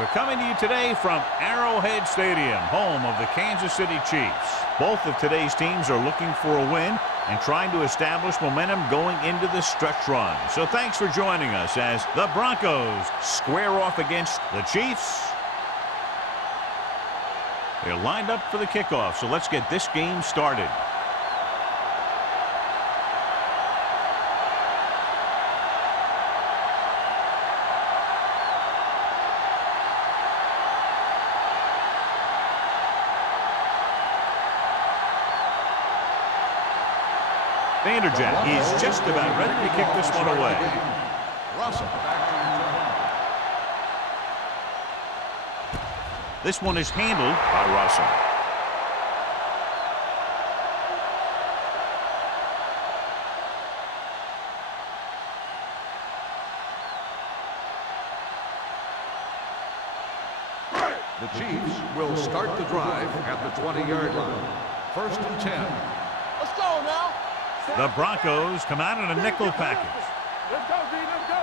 We're coming to you today from Arrowhead Stadium, home of the Kansas City Chiefs. Both of today's teams are looking for a win and trying to establish momentum going into the stretch run. So thanks for joining us as the Broncos square off against the Chiefs. They're lined up for the kickoff, so let's get this game started. Vanderjagt is just about ready to kick this one away. This one is handled by Russell. The Chiefs will start the drive at the 20-yard line. 1st and 10. Let's go now. The Broncos come out in a nickel package. Let's go, D. Let's go.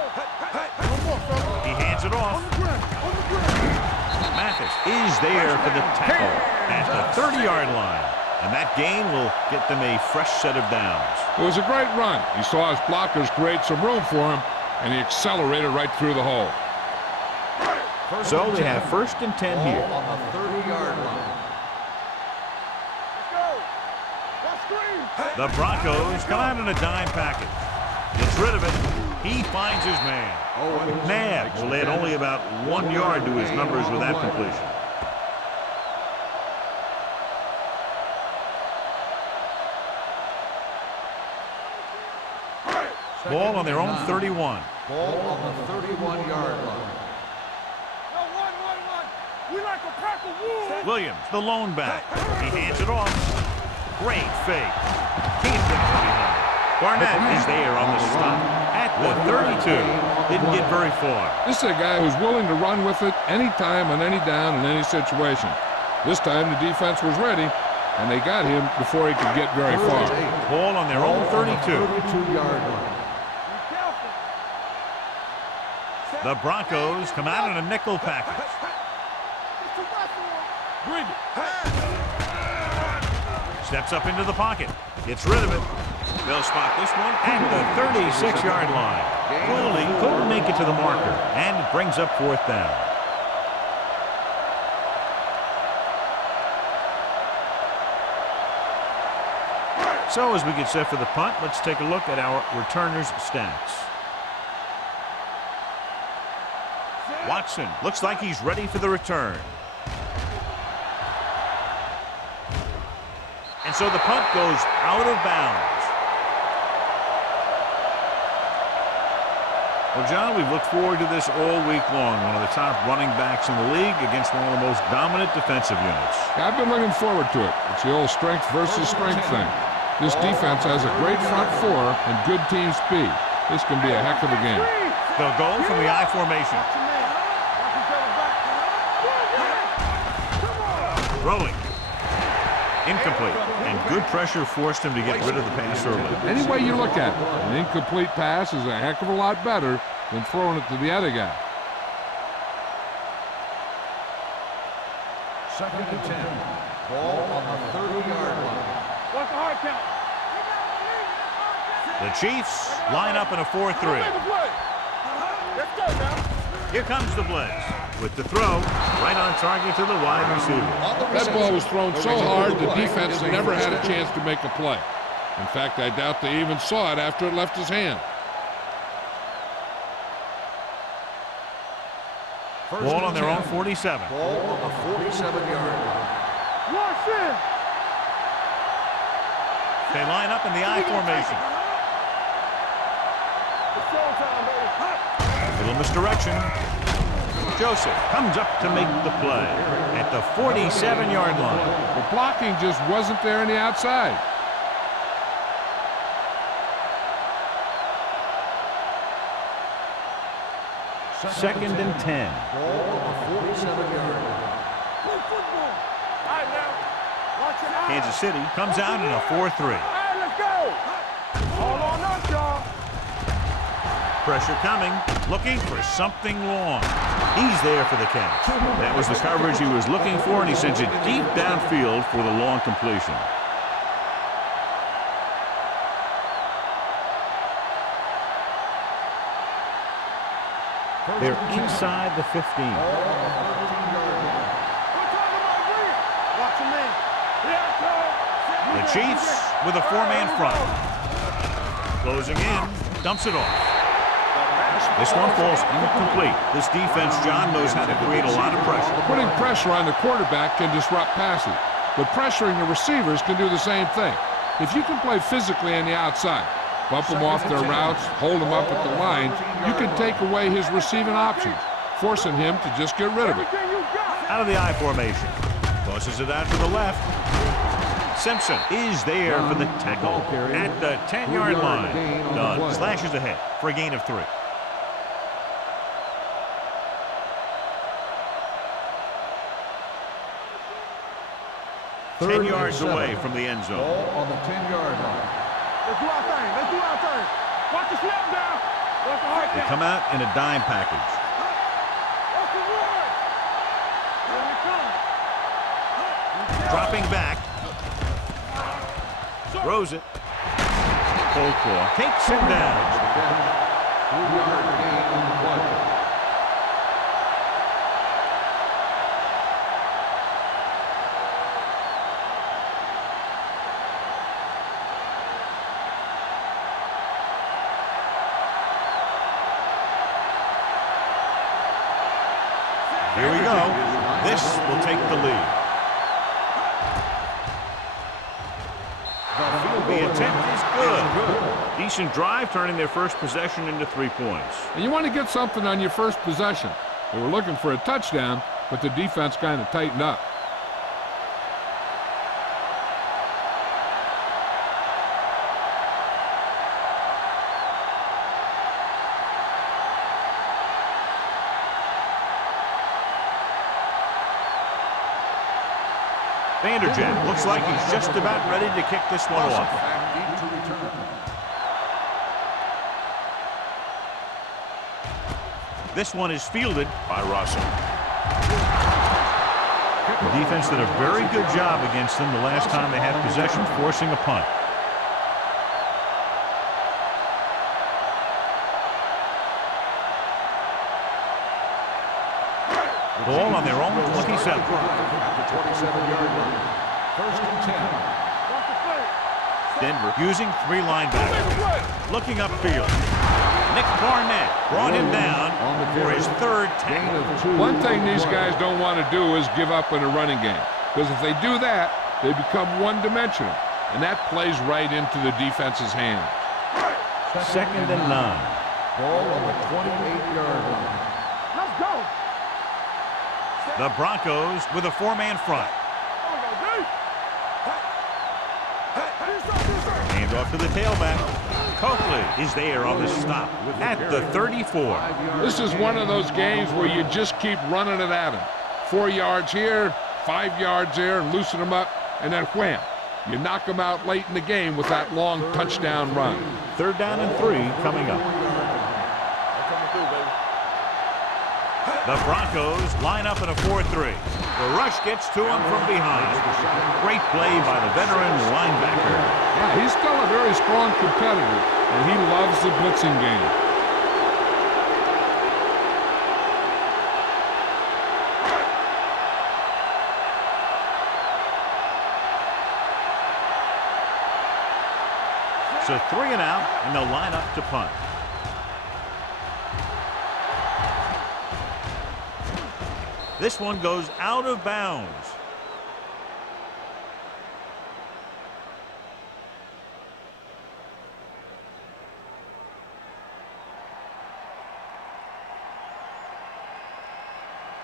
One more, fella. He hands it off. On the ground. On the ground. Mathis is there for the tackle at the 30-yard line. And that gain will get them a fresh set of downs. It was a great run. He saw his blockers create some room for him, and he accelerated right through the hole. So they have 1st and 10 here. On the 30-yard line. The Broncos come out in a dime package. Gets rid of it. He finds his man. Nabbs will add only about 1 yard to his numbers with that completion. Ball on their own 31. Ball on the 31-yard line. We like a pack of wolves. Williams, the lone back. He hands it off. Great fake. Can't get from behind. Barnett is there on the stop at the 32. Didn't get very far. This is a guy who's willing to run with it anytime, on any down, in any situation. This time the defense was ready, and they got him before he could get very far. Ball on their own 32. 32-yard line. The Broncos come out in a nickel package. Bring it. Steps up into the pocket. Gets rid of it. They'll spot this one at the 36-yard line. Cooley couldn't make it to the marker, and it brings up 4th down. So as we get set for the punt, let's take a look at our returners' stats. Watson looks like he's ready for the return. And so the punt goes out of bounds. Well, John, we've looked forward to this all week long. One of the top running backs in the league against one of the most dominant defensive units. I've been looking forward to it. It's the old strength versus strength thing. This defense has a great front four and good team speed. This can be a heck of a game. They'll go from the I formation. Rolling. Incomplete. And good pressure forced him to get rid of the pass early. Any way you look at it, an incomplete pass is a heck of a lot better than throwing it to the other guy. 2nd and 10. Ball on the 30-yard line. What's the hard count? The Chiefs line up in a 4-3. Let's go now. Here comes the blitz. With the throw, right on target to the wide receiver. That ball was thrown so hard the defense never had a chance to make a play. In fact, I doubt they even saw it after it left his hand. Ball on their own 47. Ball on the 47-yard line. Watch in. They line up in the I formation. It's showtime, baby. Little misdirection. Joseph comes up to make the play at the 47-yard line. The blocking just wasn't there on the outside. Second and 10. Ball on the 47-yard line. Play football. All right, now. Watch your eyes. Kansas City comes out in a 4-3. All right, let's go. All on us, y'all. Pressure coming, looking for something long. He's there for the catch. That was the coverage he was looking for, and he sends it deep downfield for the long completion. They're inside the 15. The Chiefs with a four-man front. Closing in, dumps it off. This one falls incomplete. This defense, John, knows how to create a lot of pressure. Putting pressure on the quarterback can disrupt passing, but pressuring the receivers can do the same thing. If you can play physically on the outside, bump them off their routes, hold them up at the line, you can take away his receiving options, forcing him to just get rid of it. Out of the I formation. Tosses it out to the left. Simpson is there for the tackle at the 10-yard line. Dunn slashes ahead for a gain of 3. Ten yards away from the end zone. Ball on the 10-yard line. Let's do our thing. Let's do our thing. Watch the snap down. Watch the hard They down. come out in a dime package. Watch the run. Here we come. Dropping back. Throws it. Cold claw. Takes him down. 3-yard gain on the play. Here we go. This will take the lead. The attempt is good. Decent drive, turning their first possession into 3 points. And you want to get something on your first possession. They were looking for a touchdown, but the defense kind of tightened up. Vanderjagt looks like he's just about ready to kick this one off. Back deep to return. This one is fielded by Russell. The defense did a very good job against them the last time they had possession, forcing a punt. Ball on their own 27. At the 27-yard line. 1st and 10. Watch the play. Denver using 3 linebackers. Looking upfield. Nick Barnett brought him down for his 3rd tackle. One thing these guys don't want to do is give up in a running game, because if they do that, they become one-dimensional, and that plays right into the defense's hands. 2nd and 9. Ball on the 28-yard line. Let's go. The Broncos with a 4-man front. Hand off to the tailback. Coakley is there on the stop at the 34. This is one of those games where you just keep running it at them. 4 yards here, 5 yards there, loosen them up, and then wham. You knock them out late in the game with that long touchdown run. 3rd down and 3 coming up. The Broncos line up in a 4-3. The rush gets to him from behind. Great play by the veteran linebacker. Yeah, he's still a very strong competitor, and he loves the blitzing game. So 3 and out, and they'll line up to punt. This one goes out of bounds.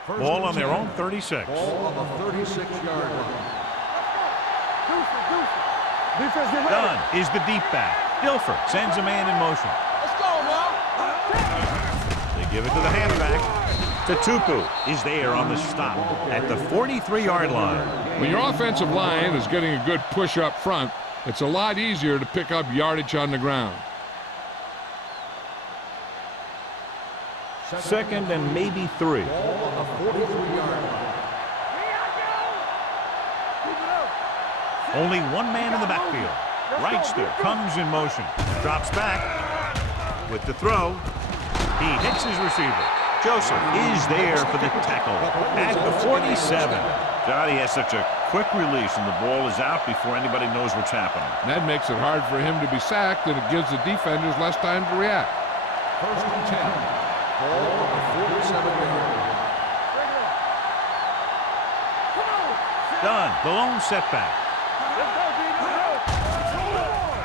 Ball on their own 36. Ball on the 36-yard line. Defense get ready. Dunn is the deep back. Dilfer sends a man in motion. Let's go now. They give it to the halfback. Tupu is there on the stop at the 43-yard line. When your offensive line is getting a good push up front, it's a lot easier to pick up yardage on the ground. Second and maybe 3. Ball on the 43-yard line. Only one man in the backfield. Wrightster comes in motion. Drops back with the throw. He hits his receiver. Joseph is there for the tackle at the 47. God, he has such a quick release, and the ball is out before anybody knows what's happening. And that makes it hard for him to be sacked, and it gives the defenders less time to react. First and 10. Ball on the 47-yard line. Done. The lone setback.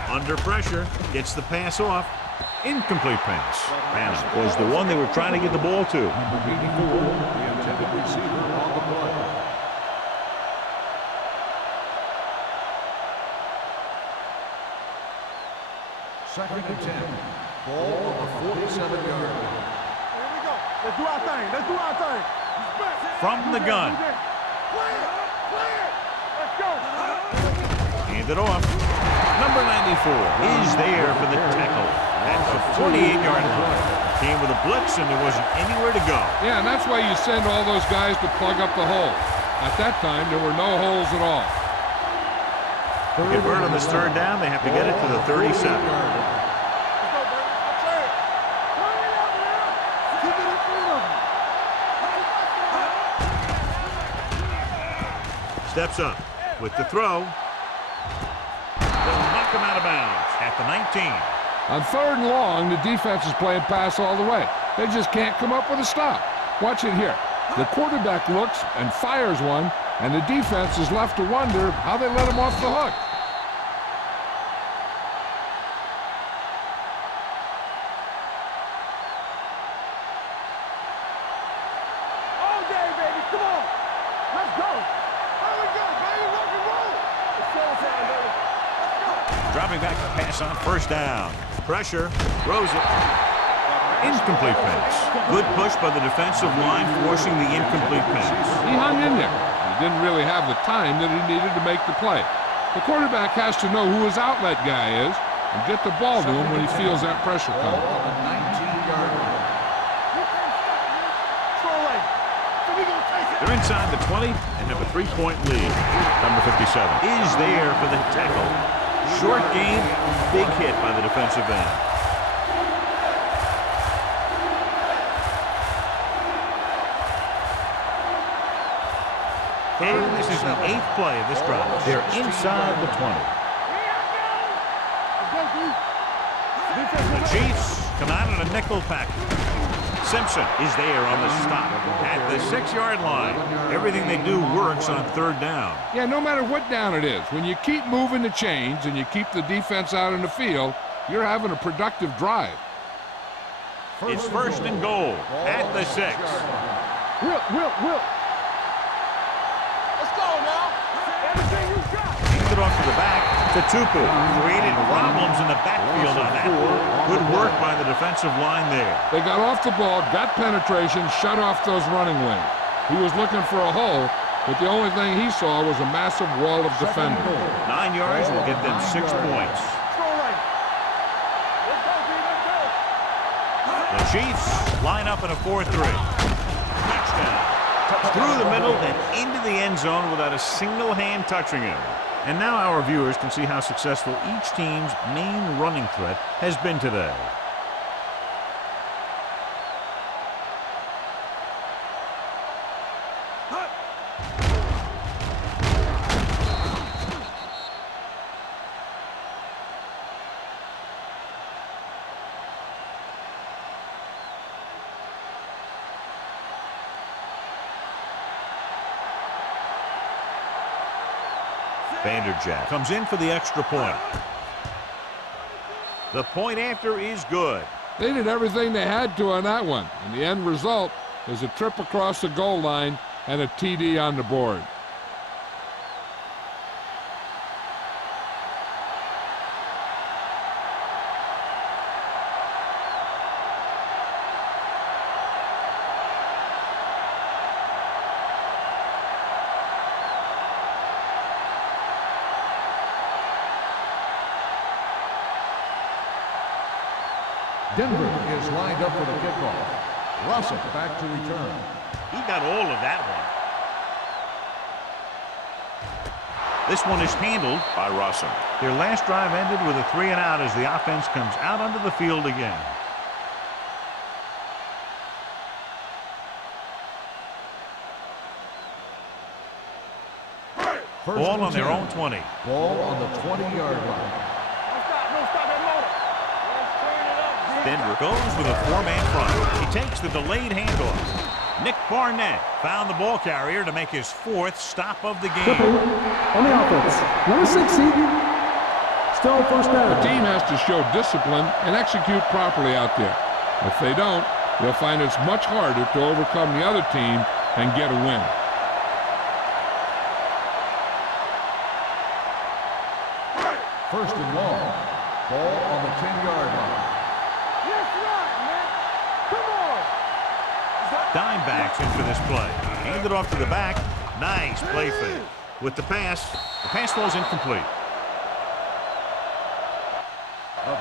Under pressure, gets the pass off. Incomplete pass. Banna was the one they were trying to get the ball to. Number 84, the intended receiver on the play. Second and 10. Ball on the 47-yard line. Here we go. Let's do our thing. Let's do our thing. From the gun. Play it. Play it. Let's go. Hand it off. Number 94 is there for the tackle at the 48-yard line. Came with a blitz, and there wasn't anywhere to go. Yeah, and that's why you send all those guys to plug up the hole. At that time, there were no holes at all. To get word on this third down, they have to get it to the 37. Let's go, baby. Let's go. Bring it up, man. Keep it in front of him. Steps up with the throw. They'll knock him out of bounds at the 19. On third and long, the defense is playing pass all the way. They just can't come up with a stop. Watch it here. The quarterback looks and fires one, and the defense is left to wonder how they let him off the hook. All day, baby. Come on. Let's go. There we go, baby. Rock and roll. It's showtime, baby. Let's go. Dropping back to pass on first down. Pressure. Throws it. Incomplete pass. Good push by the defensive line, forcing the incomplete pass. He hung in there. He didn't really have the time that he needed to make the play. The quarterback has to know who his outlet guy is and get the ball to him when he feels that pressure Ball coming. on the 19-yard line. Control lane. So we gonna take it. They're inside the 20 and have a 3-point lead. Number 57 is there for the tackle. Short game, big hit by the defensive end. And this is the 8th play of this drive. They're inside the 20. The Chiefs come out in a nickel pack. Simpson is there on the stop at the 6-yard line. Everything they do works on third down. Yeah, no matter what down it is, when you keep moving the chains and you keep the defense out in the field, you're having a productive drive. It's first and goal at the 6. Will. Let's go now. Everything you got. Hands it off to the back to Tupu. Created problems in the backfield on that. Good work by the defensive line there. They got off the ball, got penetration, shut off those running lanes. He was looking for a hole, but the only thing he saw was a massive wall of defenders. 9 yards will get them 6 points. Control lane. Let's go, B. Let's go. The Chiefs line up in a 4-3. Touchdown. Through the middle and into the end zone without a single hand touching him. And now our viewers can see how successful each team's main running threat has been today. Vanderjagt comes in for the extra point. The point after is good. They did everything they had to on that one, and the end result is a trip across the goal line and a TD on the board. Denver is lined up for the kickoff. Russell back to return. He got all of that one. This one is handled by Russell. Their last drive ended with a 3-and-out as the offense comes out onto the field again. Ball on their own 20. Ball on the 20-yard line. Don't stop that motor. Let's turn it up. Denver goes with a 4-man front. He takes the delayed handoff. Nick Barnett found the ball carrier to make his 4th stop of the game. On the offense, number 60. Still first down. The team has to show discipline and execute properly out there. If they don't, they'll find it's much harder to overcome the other team and get a win. First and long. Ball on the 10-yard line. Yes, right, man. Come on. Dime backs in for this play. Handed off to the back. Nice play fake. With the pass falls incomplete.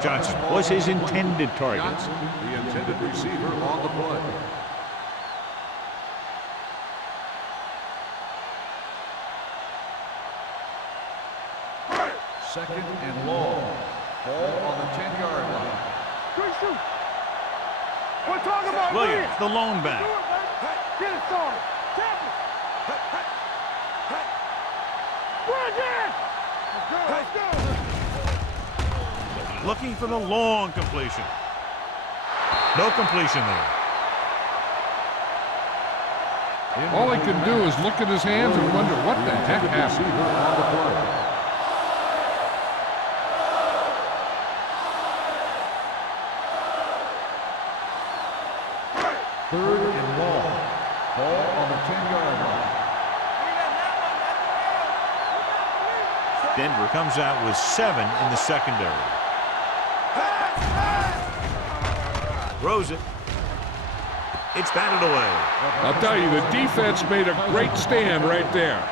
Johnson was his intended target. Johnson, the intended receiver on the play. Second and long. Ball on the 10-yard line. Good shoot. We're talking about Williams, the lone back. Get it started. Tap it. We're again. Let's go. Looking for the long completion. No completion there. All he can do is look at his hands and wonder what the heck happened. On the play. Third and long. Ball on the 10-yard line. Denver comes out with 7 in the secondary. Throws it. It's batted away. I'll tell you, the defense made a great stand right there.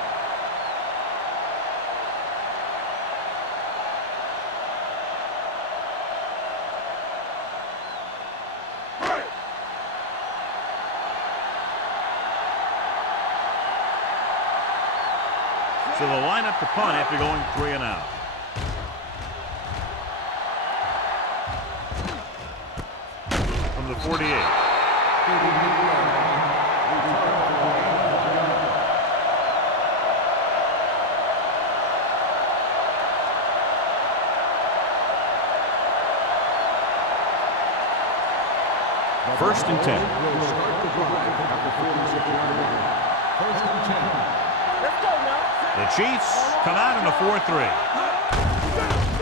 So they'll line up to punt after going 3-and-out. From the 48. First and 10. Will start the drive at the 46-yard line. First and 10. Let's go now. The Chiefs come out in a 4-3.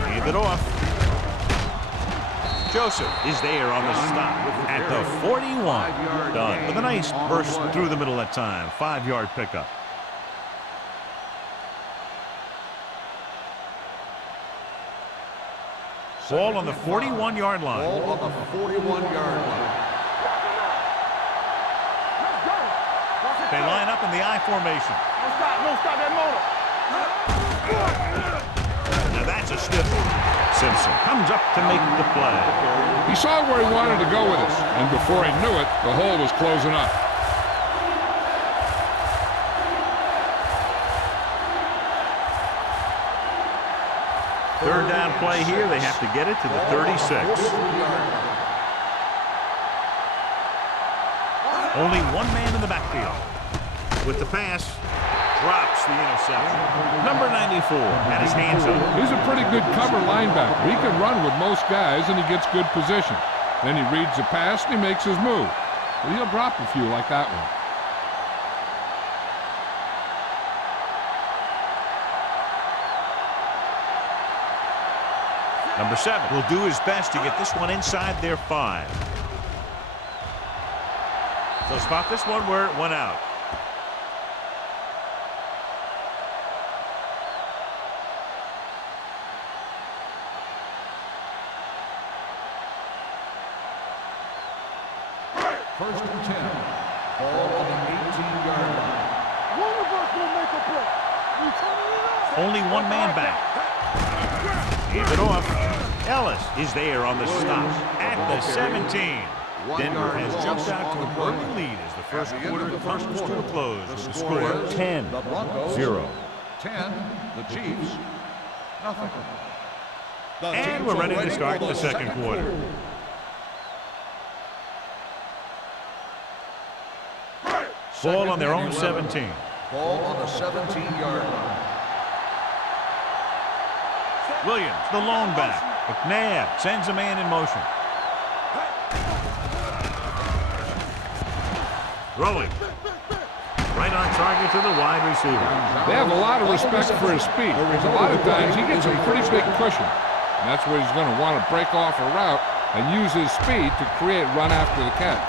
Hand it off. Joseph is there on the stop at the 41. Done with a nice burst through the middle that time. 5-yard pickup. Ball on the 41-yard line. Ball on the 41-yard line. Let's go. They line up in the I formation. Don't stop that motor. Now that's a stiff one. Simpson comes up to make the play. He saw where he wanted to go with it, and before he knew it, the hole was closing up. Third down play here. They have to get it to the 36. Only one man in the backfield. With the pass, drops the interception. Number 94 had his hands up. He's a pretty good cover linebacker. He can run with most guys, and he gets good position. Then he reads the pass, and he makes his move. But he'll drop a few like that one. Number 7 will do his best to get this one inside their 5. So spot this one where it went out. First and 10. Ball on the 18-yard line. One of us will make a play. You turning it up? Only one man back. Hand it off. Ellis is there on the stop at the 17. Denver yard has loss jumped out on to the an play. early lead as the first At the end quarter of the first comes to a quarter, close the with the score score is 10-0. 10, the Chiefs, nothing. And we're ready to start the second quarter. Ball on their own 17. Ball on the 17-yard line. Williams, the lone back. McNabb sends a man in motion. Throwing. Right on target to the wide receiver. They have a lot of respect for his speed. A lot of times he gets a pretty big cushion. And that's where he's going to want to break off a route and use his speed to create run after the catch.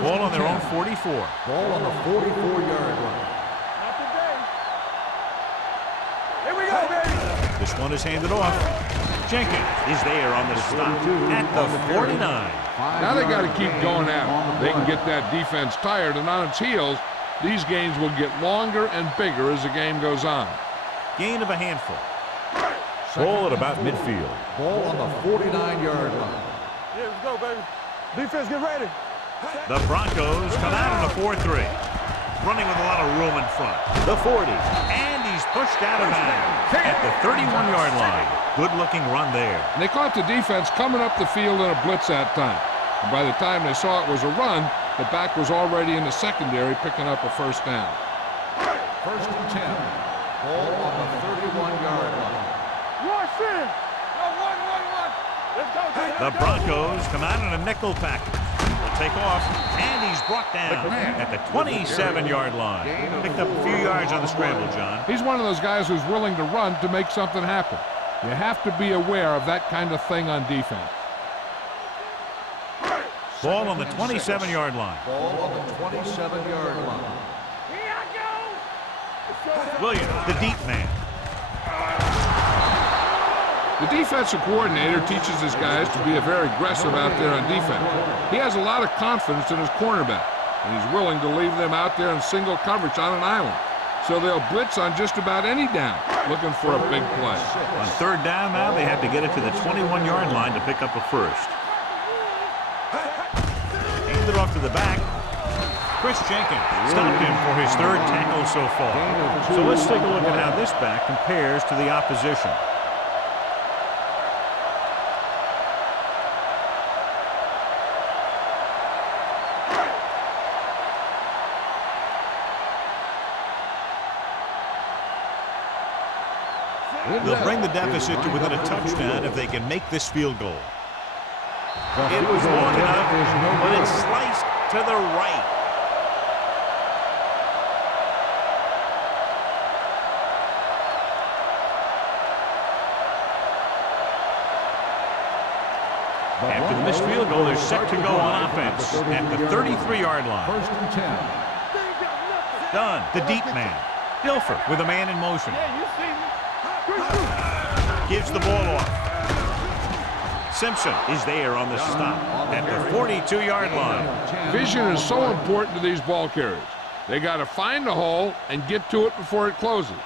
Ball on their own 44. Ball on the 44-yard line. Not today. Here we go, baby. This one is handed off. Jenkins is there on the stop at the 49. Now they got to keep going at it. They can get that defense tired, and on its heels, these games will get longer and bigger as the game goes on. Gain of a handful. Ball at about midfield. Ball on the 49-yard line. Yeah, let's go, baby. Defense, get ready. The Broncos come out in a 4-3. Running with a lot of room in front. The 40. And he's pushed out of bounds at the 31-yard line. Good-looking run there. And they caught the defense coming up the field in a blitz that time. And by the time they saw it was a run, the back was already in the secondary picking up a first down. First and 10. Ball on the 31-yard line. Rush in. No, one. Let's go, baby. The Broncos come out in a nickel package. Will take off, and he's brought down at the 27-yard line. Picked up a few yards on the scramble, John. He's one of those guys who's willing to run to make something happen. You have to be aware of that kind of thing on defense. Ball on the 27-yard line. Ball on the 27-yard line. Here I go. Williams, the deep man. The defensive coordinator teaches his guys to be very aggressive out there on defense. He has a lot of confidence in his cornerback, and he's willing to leave them out there in single coverage on an island. So they'll blitz on just about any down, looking for a big play. On third down now, they have to get it to the 21-yard line to pick up a first. Handed off to the back. Chris Jenkins stopped him for his third tackle so far. So let's take a look at how this back compares to the opposition. They'll bring the deficit to within a touchdown if they can make this field goal. It was long enough, but it's sliced to the right. After the missed field goal, they're set to go on offense at the 33-yard line. First and 10. Dunn, the deep man. Dilfer with a man in motion. Yeah, you see me. Gives the ball off. Simpson is there on the stop at the 42-yard line. Vision is so important to these ball carriers. They got to find the hole and get to it before it closes.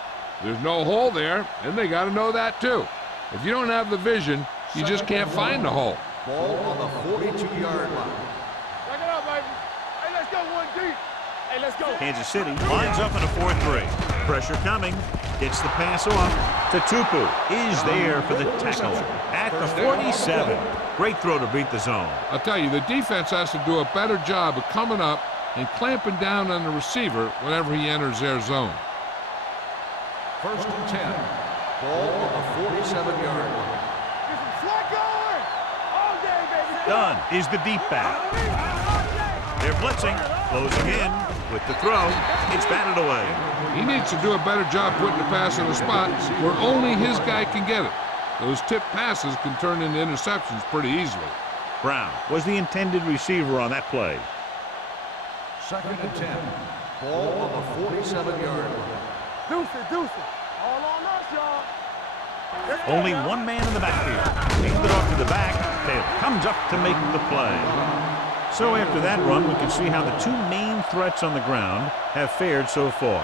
There's no hole there, and they got to know that too. If you don't have the vision, you just can't find the hole. Ball on the 42-yard line. Back it up, baby. Hey, let's go one deep. Hey, let's go. Kansas City lines up in a 4-3. Pressure coming. Gets the pass off to Tupu. Is there for the tackle at the 47. Great throw to beat the zone. I'll tell you, the defense has to do a better job of coming up and clamping down on the receiver whenever he enters their zone. First and 10. Ball on the 47-yard line. Get some slack going. All day, baby. Dunn is the deep back. They're blitzing, closing in with the throw. It's batted away. He needs to do a better job putting the pass in a spot where only his guy can get it. Those tip passes can turn into interceptions pretty easily. Brown was the intended receiver on that play. Second and 10. Ball on the 47-yard line. Deuce it. All on us, y'all. Only one man in the backfield. Handed off to the back. Taylor comes up to make the play. So after that run, we can see how the two main threats on the ground have fared so far.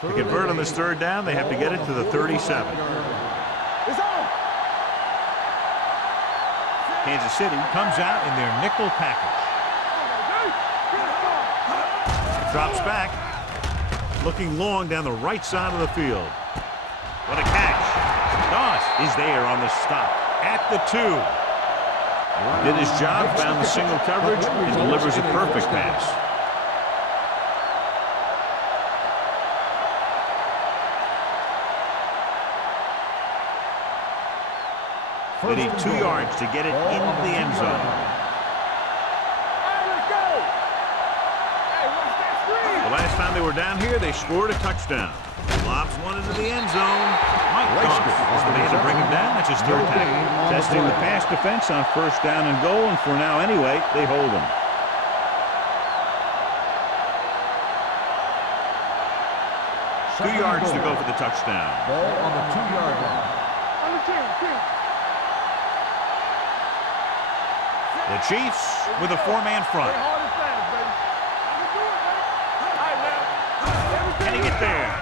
To convert on this third down, they have to get it to the 37. It's on. Kansas City comes out in their nickel package. Drops back, looking long down the right side of the field. What a catch. Doss is there on the stop at the 2. Did his job, found the single coverage, and delivers a perfect pass. They need 2 yards to get it into the end zone. The last time they were down here, they scored a touchdown. Lobs one into the end zone. Mike Doss is the man to bring him down. That's his third tackle. Testing the pass defense on first down and goal, and for now anyway, they hold him. Two yards to go for the touchdown. Ball on the 2-yard line. On the 10. The Chiefs with a 4-man front. Can he get there?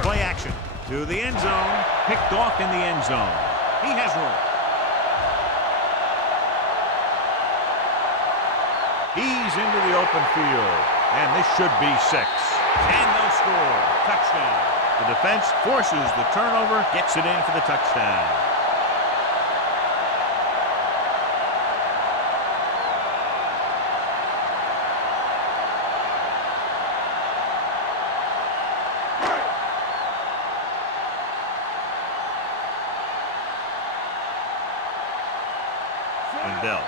Play action to the end zone. Picked off in the end zone. He has room. He's into the open field. And this should be 6. And they'll score. Touchdown. The defense forces the turnover, gets it in for the touchdown.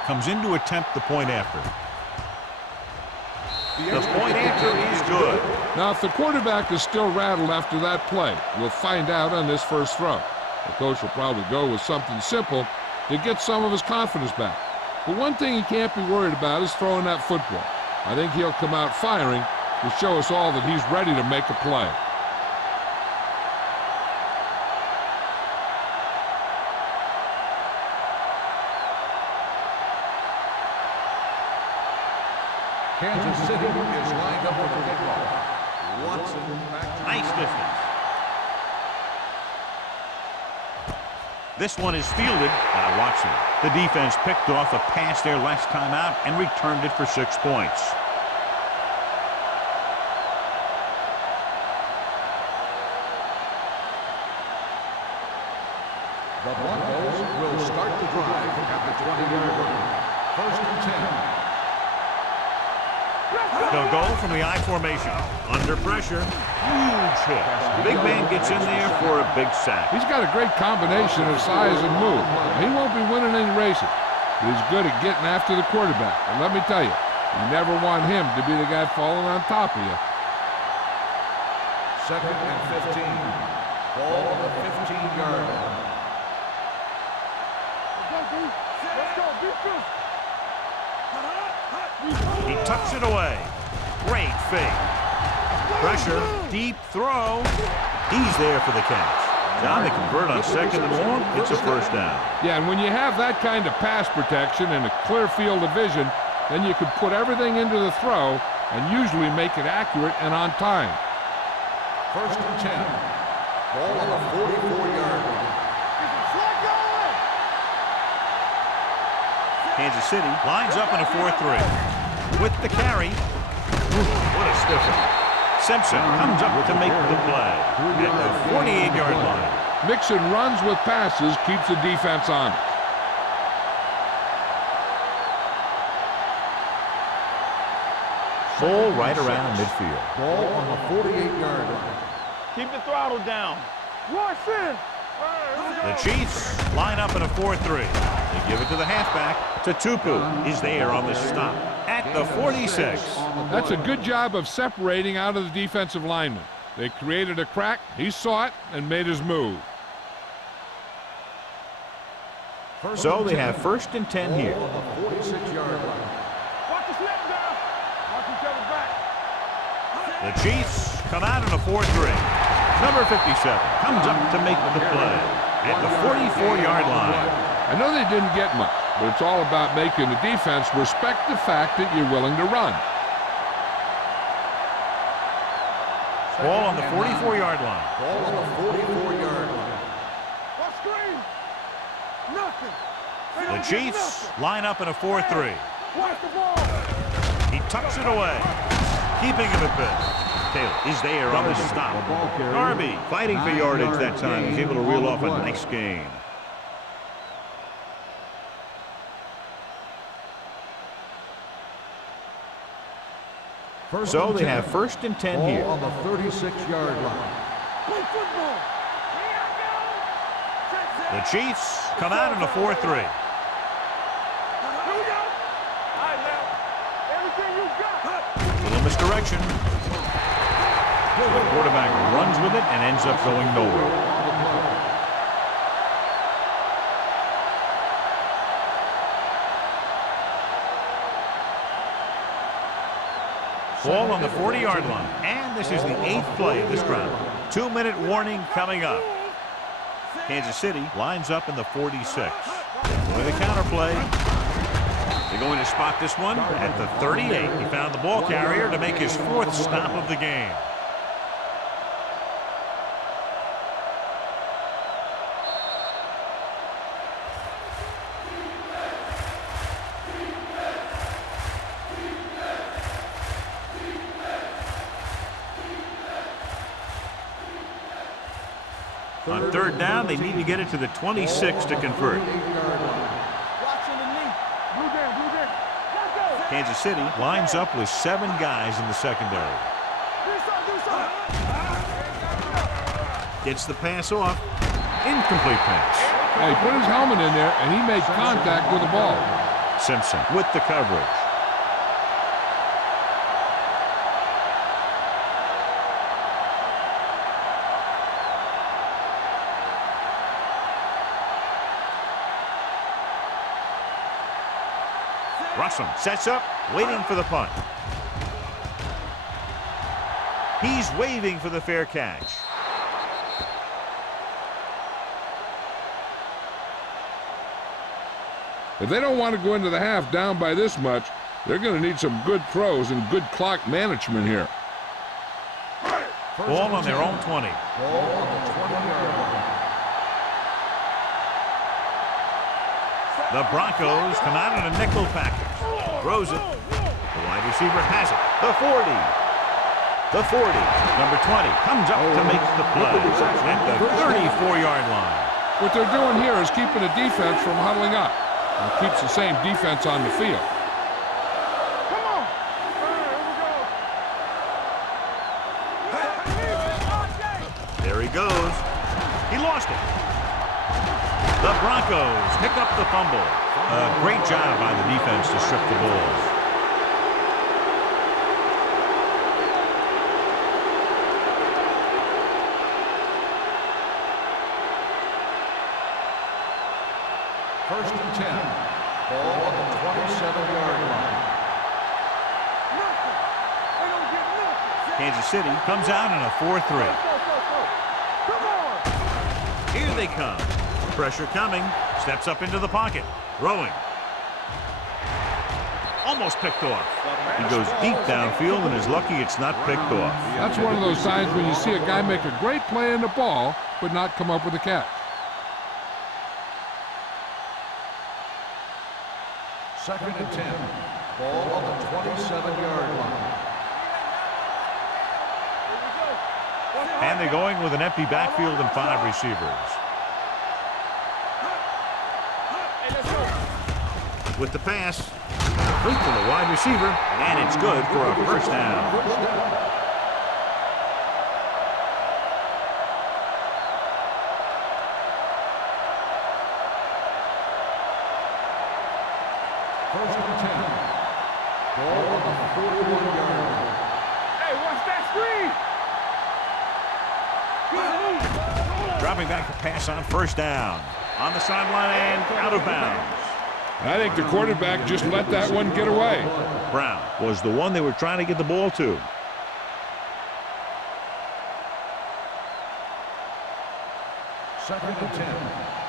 Comes in to attempt the point after. The point after is good. Now, if the quarterback is still rattled after that play, we'll find out on this first throw. The coach will probably go with something simple to get some of his confidence back. But one thing he can't be worried about is throwing that football. I think he'll come out firing to show us all that he's ready to make a play. Kansas City is lined up for the kickoff. Watson back to nice distance. This one is fielded by Watson. The defense picked off a pass there last time out and returned it for 6 points. The Broncos will start the drive at the 20-yard line. First and 10. They'll go from the I formation. Under pressure. Huge hit. The big man gets in there for a big sack. He's got a great combination of size and move. He won't be winning any races, but he's good at getting after the quarterback. And let me tell you, you never want him to be the guy falling on top of you. Second and 15. Ball on the 15-yard line. Let's go, defense. He tucks it away. Great fake. Pressure, deep throw. He's there for the catch. Now they convert on second and long. It's a first down. Yeah, and when you have that kind of pass protection and a clear field of vision, then you can put everything into the throw and usually make it accurate and on time. First and 10. Ball on the 44-yard line. Kansas City lines up in a 4-3. With the carry. What a stiffer. Simpson comes up to make the play at the 48-yard line. Mixing runs with passes keeps the defense honest. Full right around midfield. Ball on the 48-yard line. Keep the throttle down. Rush in. The Chiefs line up in a 4-3. They give it to the halfback. Tutupu is there on the stop at the 46. That's a good job of separating out of the defensive lineman. They created a crack, he saw it, and made his move. So they have first and 10 here. On the 46-yard line. Watch the snap down. Watch each other back. The Chiefs come out in a 4-3. Number 57 comes up to make the play. at the 44-yard line. I know they didn't get much, but it's all about making the defense respect the fact that you're willing to run. Ball on the 44-yard line. Ball on the 44-yard line. What screen? Nothing. They The don't get Chiefs nothing. line up in a 4-3. Watch the ball. He tucks it away, keeping him at bay. Taylor is there on the stop. Darby fighting for yardage that time. He's able to reel off a nice gain. So they have 1st and 10 here. Ball on the 36-yard line. Play football. The Chiefs come out in a 4-3. Here we go. All right, now. Everything you got. Little misdirection. The quarterback runs with it and ends up going nowhere. Ball on the 40-yard line. And this is the 8th play of this drive. 2-minute warning coming up. Kansas City lines up in the 46. With a counter play. They're going to spot this one at the 38. He found the ball carrier to make his 4th stop of the game. On 3rd down, they need to get it to the 26 to convert. Watch underneath. Blue down, blue down. Let's go. Kansas City lines up with 7 guys in the secondary. Do something. Gets the pass off. Incomplete pass. He put his helmet in there, and he made contact with the ball. Simpson with the coverage. Russell sets up, waiting for the punt. He's waving for the fair catch. If they don't want to go into the half down by this much, they're going to need some good throws and good clock management here. Ball on their own 20. Ball on the 20-yard line. The Broncos come out in a nickel package. Throws it. The wide receiver has it. The 40. The 40. Number 20 comes up to make the play at the 34-yard line. What they're doing here is keeping the defense from huddling up. And keeps the same defense on the field. Come on. There he goes. He lost it. The Broncos pick up the fumble. A great job by the defense to strip the ball. First and 10. Ball on the 27-yard line. They don't get nothing. Kansas City comes out in a 4-3. Come on. Here they come. Pressure coming. Steps up into the pocket. Throwing. Almost picked off. He goes deep downfield and is lucky it's not picked off. That's one of those times when you see a guy make a great play in the ball, but not come up with a catch. Second and 10. Ball on the 27-yard line. And they're going with an empty backfield and 5 receivers. With the pass, complete to the wide receiver, and it's good for a first down. First and 10. Ball on the 41-yard line. Hey, watch that screen. Dropping back to pass on first down. On the sideline and out of bounds. I think the quarterback just let that one get away. Brown was the one they were trying to get the ball to. Second and 10.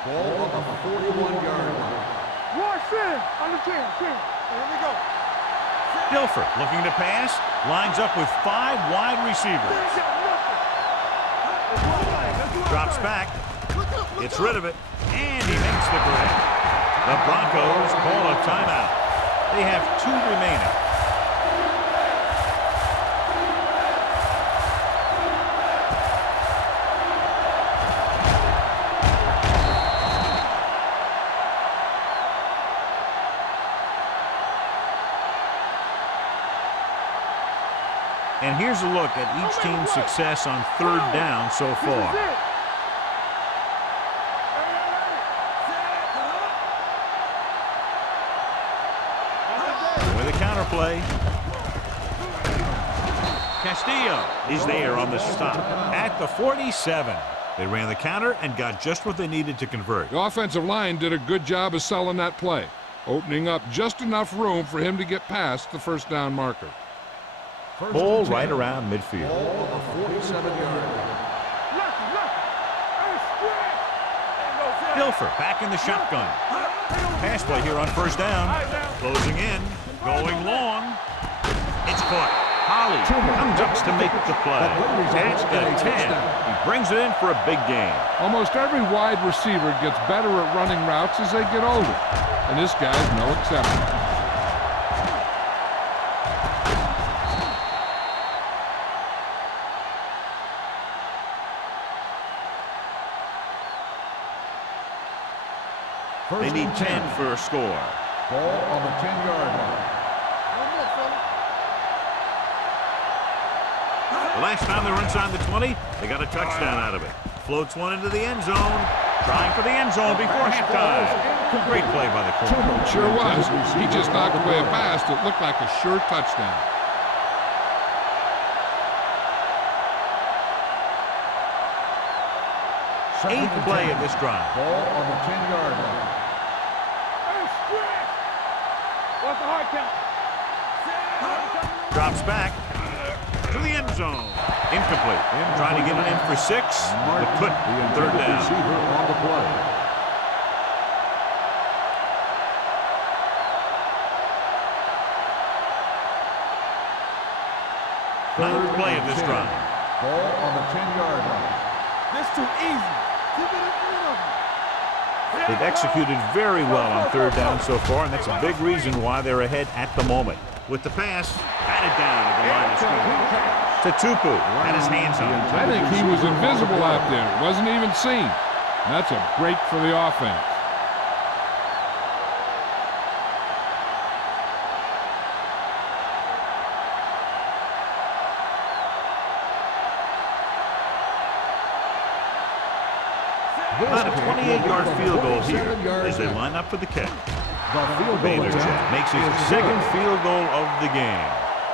Ball on the 41-yard line. Rush in on the 10. Here we go. Dilfer looking to pass. Lines up with 5 wide receivers. Drops back. Gets rid of it. And he makes the grab. The Broncos call a timeout. They have 2 remaining. And here's a look at each team's success on 3rd down so far. With a counter play. Castillo is there on the stop at the 47. They ran the counter and got just what they needed to convert. The offensive line did a good job of selling that play, opening up just enough room for him to get past the 1st down marker. Ball right around midfield. Ball on the 47-yard line. Dilfer back in the shotgun. Pass play here on 1st down. Closing in. Going long. It's caught. Holly comes up to make the play. At the 10. He brings it in for a big gain. Almost every wide receiver gets better at running routes as they get older, and this guy's no exception. They need 10 for a score. Ball on the 10-yard line. The last time they were inside the 20, they got a touchdown out of it. Floats one into the end zone. Trying for the end zone before halftime. Great play by the corner. Sure was. He just knocked away a pass that looked like a sure touchdown. Eighth play of this drive. Ball on the 10-yard line. What's the hard count? Drops back to the end zone. Incomplete. Trying to get it in for 6, but couldn't. 3rd down. Receiver on the play. Ninth play of this drive. Ball on the 10-yard line. This too easy. Keep it in front of me. They've executed very well on 3rd down so far, and that's a big reason why they're ahead at the moment. With the pass, batted down at the line of scrimmage. Tupu had his hands on it. I think he was invisible out there. Wasn't even seen. That's a break for the offense. About a 28-yard field goal here as they line up for the kick. Baderchek makes his 2nd field goal of the game.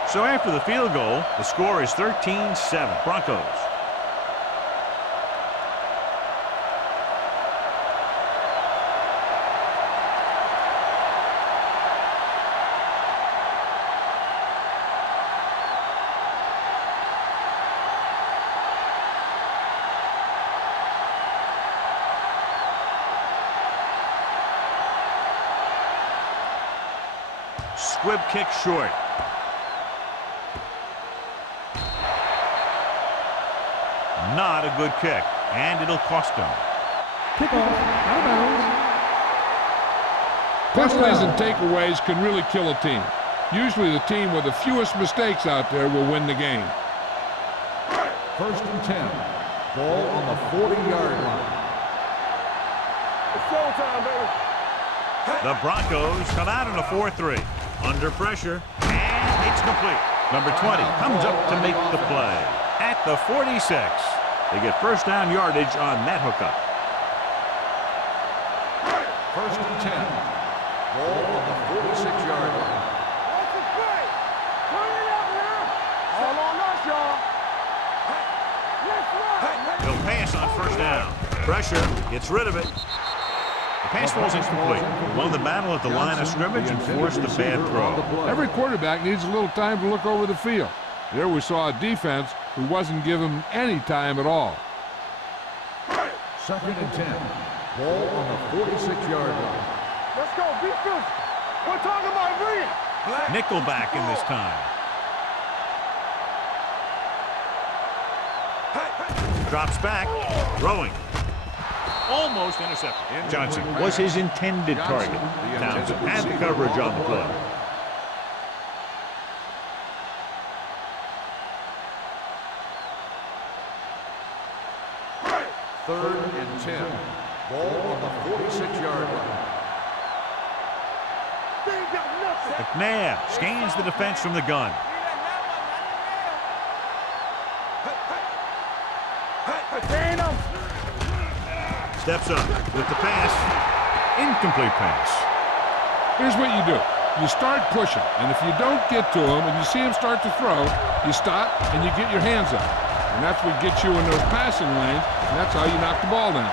So after the field goal, the score is 13-7 Broncos. Squib kick short. Not a good kick, and it'll cost them. Kickoff, out of bounds. Quick plays and takeaways can really kill a team. Usually the team with the fewest mistakes out there will win the game. 1st and 10. Ball on the 40-yard line. It's showtime, baby. The Broncos come out in a 4-3. Under pressure, and it's complete. Number 20 comes up to make the play. At the 46, they get 1st down yardage on that hookup. 1st and 10. Ball on the 46-yard line. What's the play? Turn it up now. All on us, y'all. Let's run. He'll pass on 1st down. Pressure, gets rid of it. The pass falls incomplete. Won the battle at the line of scrimmage and forced a bad throw. Every quarterback needs a little time to look over the field. There we saw a defense who wasn't given any time at all. 2nd and 10. Ball on the 46-yard line. Let's go. Be physical. We're talking about green. Nickelback in this time. Drops back, throwing. Almost intercepted. Johnson was his intended target. Townsend had the coverage on the play. Third and 10. Ball on the 46-yard line. They ain't got nothing. McNabb scans the defense from the gun. Contain them. Steps up with the pass. Incomplete pass. Here's what you do. You start pushing, and if you don't get to him and you see him start to throw, you stop and you get your hands up. And that's what gets you in those passing lanes, and that's how you knock the ball down.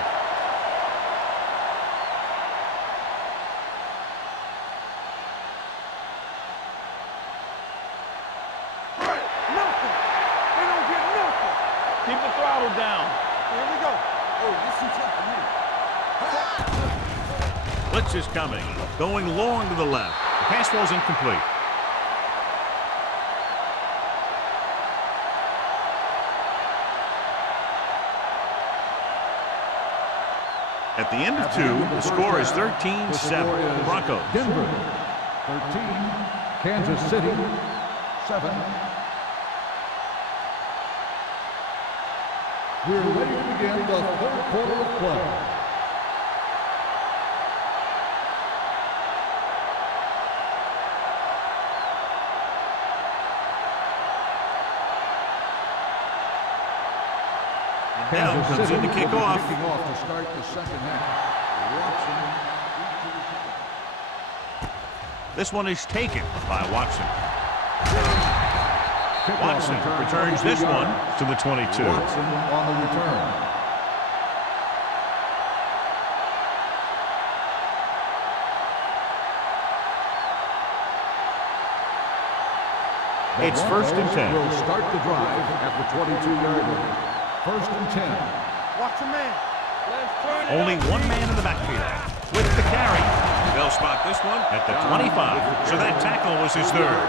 Nothing. They don't get nothing. Keep the throttle down. Here we go. Oh, this is tough for me. Blitz is coming. Going long to the left. The pass falls incomplete. At the end of two, the score is 13-7. Broncos. Denver 13, Kansas City 7. We're ready to begin the third quarter of play. Now comes in to kick off. Kicking off to start the second half. This one is taken by Watson. Watson returns this one to the 22. Watson on the return. It's first and 10. Will start the drive at the 22-yard line. First and 10. Watch your man. Let's turn it Only up. one man in the backfield. With the carry, they'll spot this one at the 25. So that tackle was his third.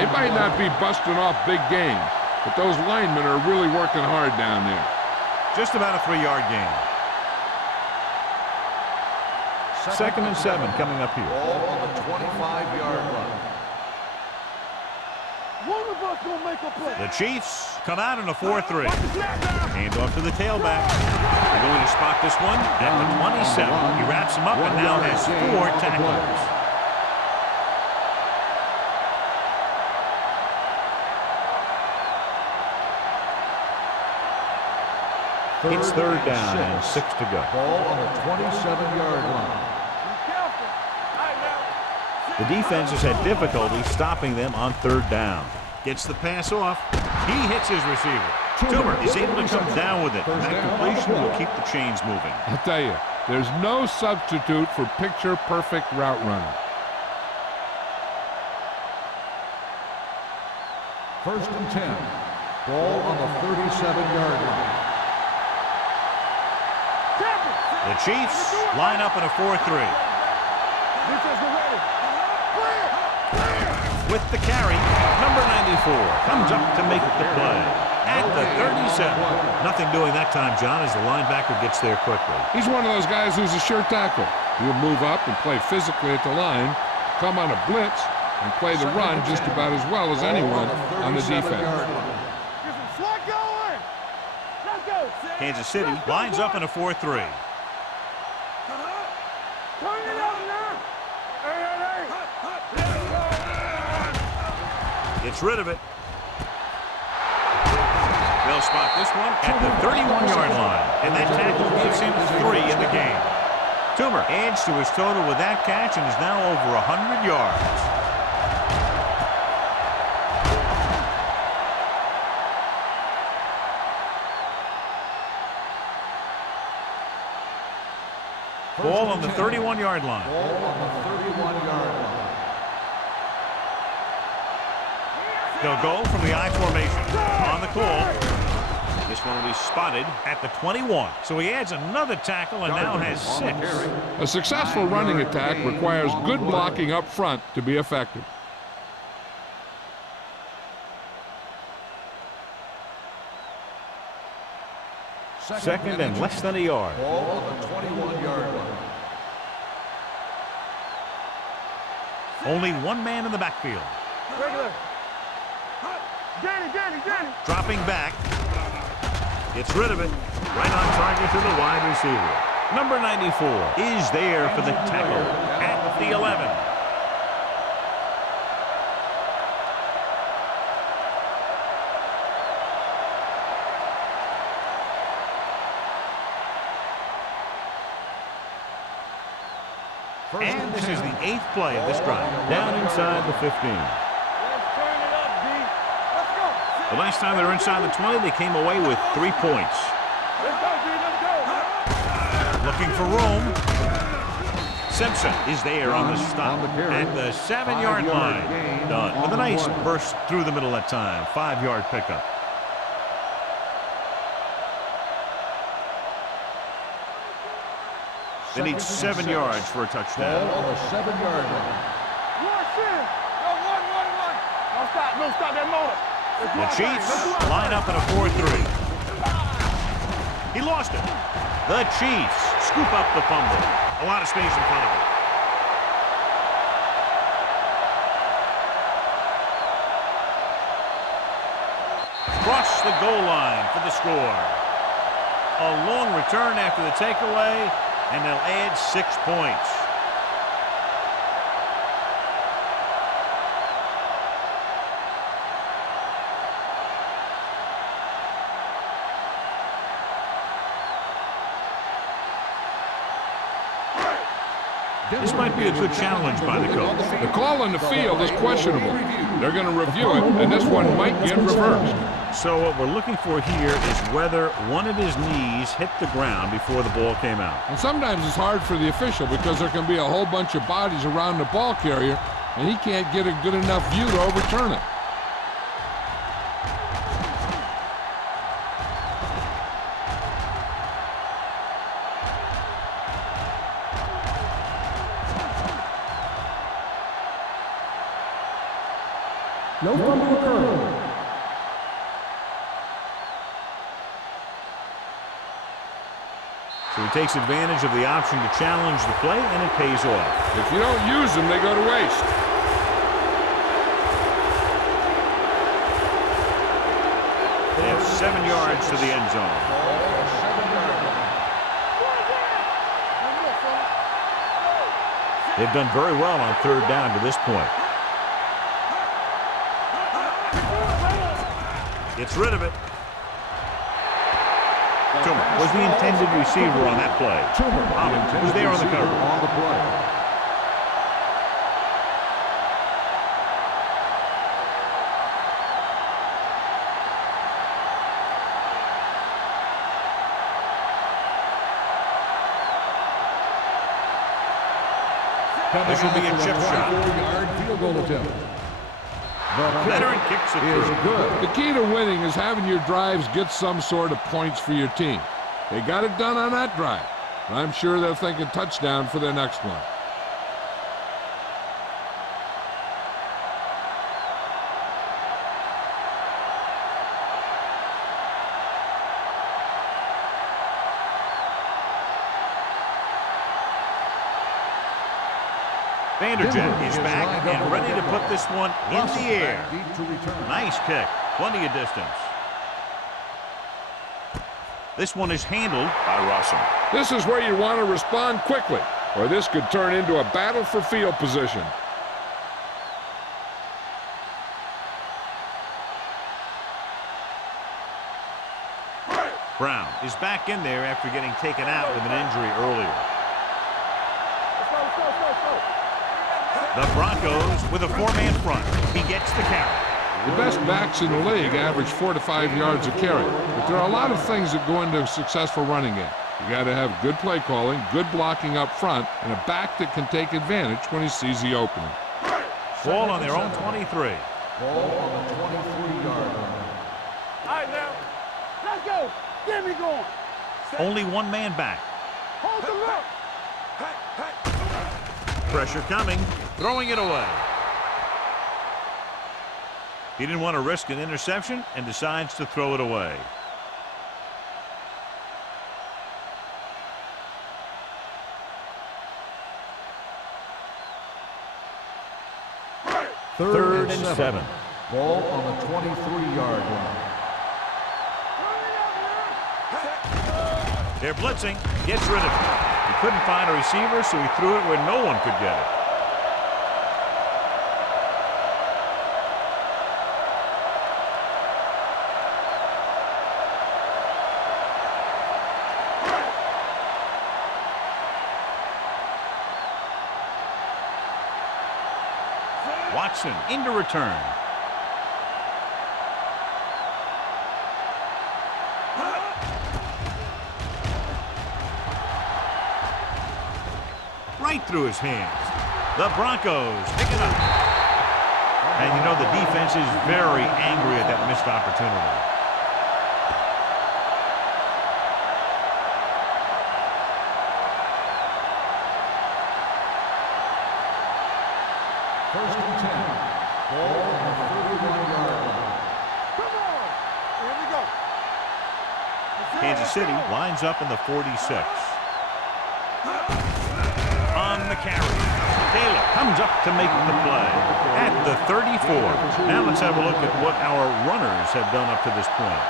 They might not be busting off big games, but those linemen are really working hard down there. Just about a 3-yard gain. Second and 7 coming up here. Ball on the 25-yard line. One of us gonna make a play. The Chiefs come out in a 4-3. Watch the snap now. Hand off to the tailback. They're going to spot this one at the 27. He wraps him up and now has 4 tackles. It's third down and 6 to go. Ball on the 27-yard line. Be careful. All right, now. The defense has had difficulty stopping them on third down. Gets the pass off. He hits his receiver. Toomer is able to come down with it. And that completion will keep the chains moving. I'll tell you, there's no substitute for picture-perfect route running. First and 10. Ball on the 37-yard line. The Chiefs line up in a 4-3. Defense, we're ready. Clear. Clear. With the carry, number 94 comes up to make the play. At the 37. Nothing doing that time, John, as the linebacker gets there quickly. He's one of those guys who's a sure tackle. He'll move up and play physically at the line, come on a blitz, and play the run just about as well as anyone on the defense. Get some slug going. Let's go. Kansas City lines up in a 4-3. Turn it up now. Hey. Gets rid of it. They'll spot this one at the 31-yard line. And that tackle gives him 3 in the game. Toomer adds to his total with that catch and is now over 100 yards. Ball on the 31-yard line. Ball on the 31-yard line. They'll go from the I formation. On the call. This one will be spotted at the 21. So he adds another tackle and now has 6. A successful running attack requires good blocking up front to be effective. Second and less than a yard. Ball on the 21-yard line. Only one man in the backfield. Regular. Danny. Dropping back. Gets rid of it. Right on target to the wide receiver. Number 94 is there for the tackle at the 11. And this is the 8th play of this drive. Down inside the 15. Let's turn it up, D. Let's go. The last time they were inside the 20, they came away with 3 points. Let's go, D. Let's go. Looking for room. Simpson is there on the stop at the 7-yard line. Done with a nice burst through the middle that time. 5-yard pickup. They need 7 yards for a touchdown. Ball on the 7-yard line. Rush in. Go, one. No, stop that motor. The Chiefs line up in a 4-3. He lost it. The Chiefs scoop up the fumble. A lot of space in front of him. Cross the goal line for the score. A long return after the takeaway, and they'll add 6 points. This might be a good challenge by the coach. The call on the field is questionable. They're going to review it, and this one might get reversed. So what we're looking for here is whether one of his knees hit the ground before the ball came out. And sometimes it's hard for the official because there can be a whole bunch of bodies around the ball carrier, and he can't get a good enough view to overturn it. No fumble occurred. So he takes advantage of the option to challenge the play, and it pays off. If you don't use them, they go to waste. They have 7 yards to the end zone. They've done very well on 3rd down to this point. Gets rid of it. Toomer was the intended receiver on that play. Toomer was there on the cover. On the play. This will be a chip shot. 4-yard field goal attempt. The Veteran kicks it is through. good. The key to winning is having your drives get some sort of points for your team. They got it done on that drive. And I'm sure they're thinking touchdown for their next one. Vanderjet is back and ready to put this one in the air. Deep to return. Nice kick. Plenty of distance. This one is handled by Russell. This is where you want to respond quickly, or this could turn into a battle for field position. Brown is back in there after getting taken out with an injury earlier. The Broncos with a 4-man front. He gets the carry. The best backs in the league average 4 to 5 yards a carry, but there are a lot of things that go into a successful running game. You got to have good play calling, good blocking up front, and a back that can take advantage when he sees the opening. Ball on their own 23. Ball on the 23-yard line. All right, now. Let's go. Get me going. Only one man back. Hold the look. Pressure coming. Throwing it away. He didn't want to risk an interception and decides to throw it away. Third and 7. Ball on the 23-yard line. They're blitzing. Gets rid of it. He couldn't find a receiver, so he threw it where no one could get it. Watson into return. Right through his hands. The Broncos pick it up. And you know the defense is very angry at that missed opportunity. First and 10. Ball on the 31-yard line. Come on. Here we go. Kansas City lines up in the 46. On the carry. Taylor comes up to make the play at the 34. Now let's have a look at what our runners have done up to this point.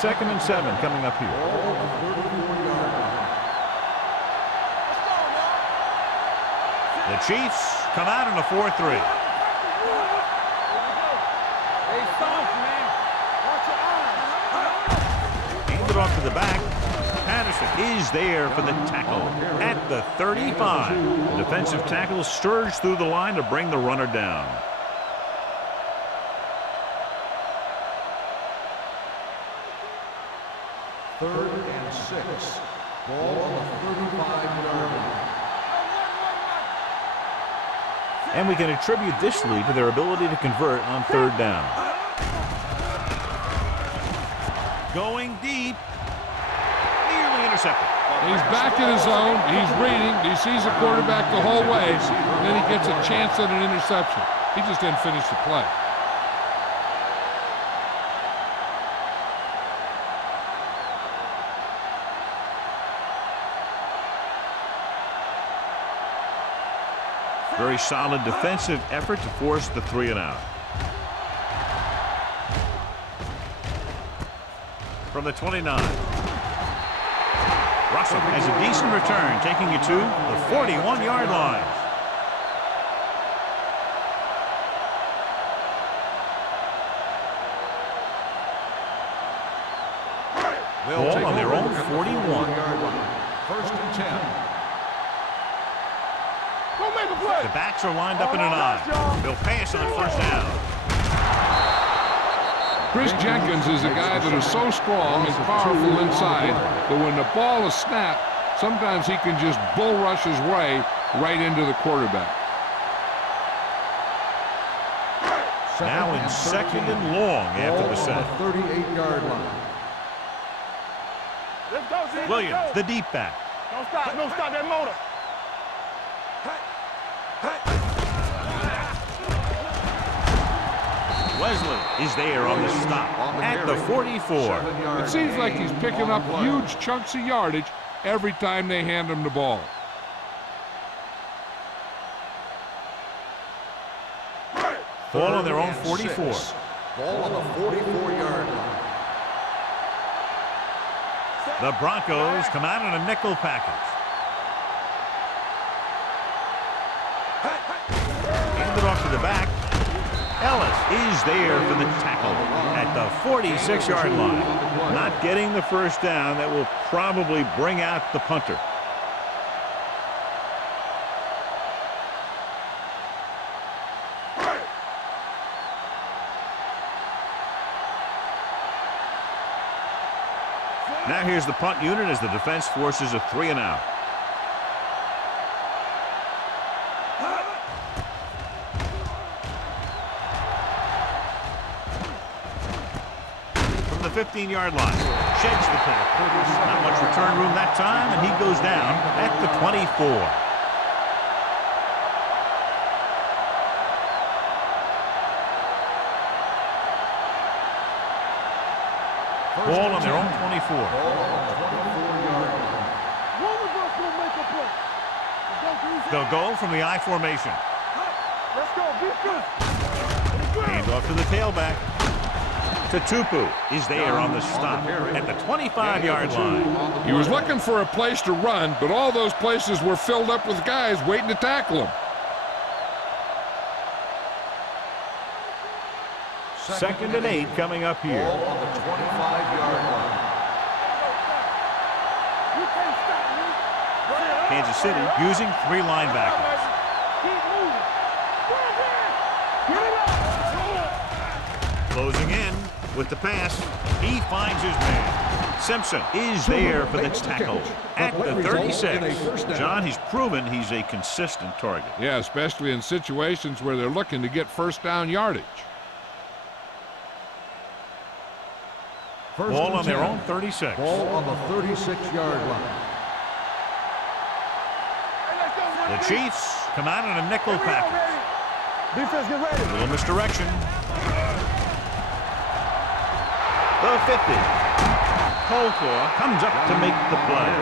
Second and 7 coming up here. The Chiefs come out in a 4-3. Hey, soft, man. Watch your eyes. Hand it off to the back. Patterson is there for the tackle at the 35. The defensive tackle surged through the line to bring the runner down. Third and 6. Ball on the 35-yard line. And we can attribute this lead to their ability to convert on third down. Going deep. Nearly intercepted. He's back in his zone. He's reading. He sees the quarterback the whole way. And then he gets a chance at an interception. He just didn't finish the play. Very solid defensive effort to force the 3-and-out. From the 29. Russell has a decent return, taking it to the 41-yard line. Ball on their own 41. First and 10. The backs are lined up in an eye. They'll pass on first down. Chris Jenkins is a guy that is so strong and powerful inside that when the ball is snapped, sometimes he can just bull rush his way right into the quarterback. Now in second and long after the set. 38-yard line. Let's go, Zeke. Williams, the deep back. Don't stop. Don't stop that motor. Wesley is there on the stop at the 44. It seems like he's picking up huge chunks of yardage every time they hand him the ball. Ball on their own 44. Ball on the 44-yard line. The Broncos come out in a nickel package. Hand it off to the back. Ellis is there for the tackle at the 46-yard line. Not getting the first down. That will probably bring out the punter. Now here's the punt unit as the defense forces a 3-and-out. the 15-yard line. Sheds the tackle. Not much return room that time, and he goes down at the 24. Ball on their own 24. They'll go from the I formation. Let's go, defense. Hand off to the tailback. Tupu is there on the stop at the 25-yard line. He was looking for a place to run, but all those places were filled up with guys waiting to tackle him. Second and 8 coming up here. Ball on the 25-yard line. You can't stop me. Kansas City using 3 linebackers. Keep moving. Get it up. Closing in with the pass. He finds his man. Simpson is there for the tackle at the 36. John, he's proven he's a consistent target. Yeah, especially in situations where they're looking to get first down yardage. Ball on their own 36. Ball on the 36-yard line. The Chiefs come out in a nickel package. Defense, get ready. Little misdirection. The 50. Colclaw comes up to make the play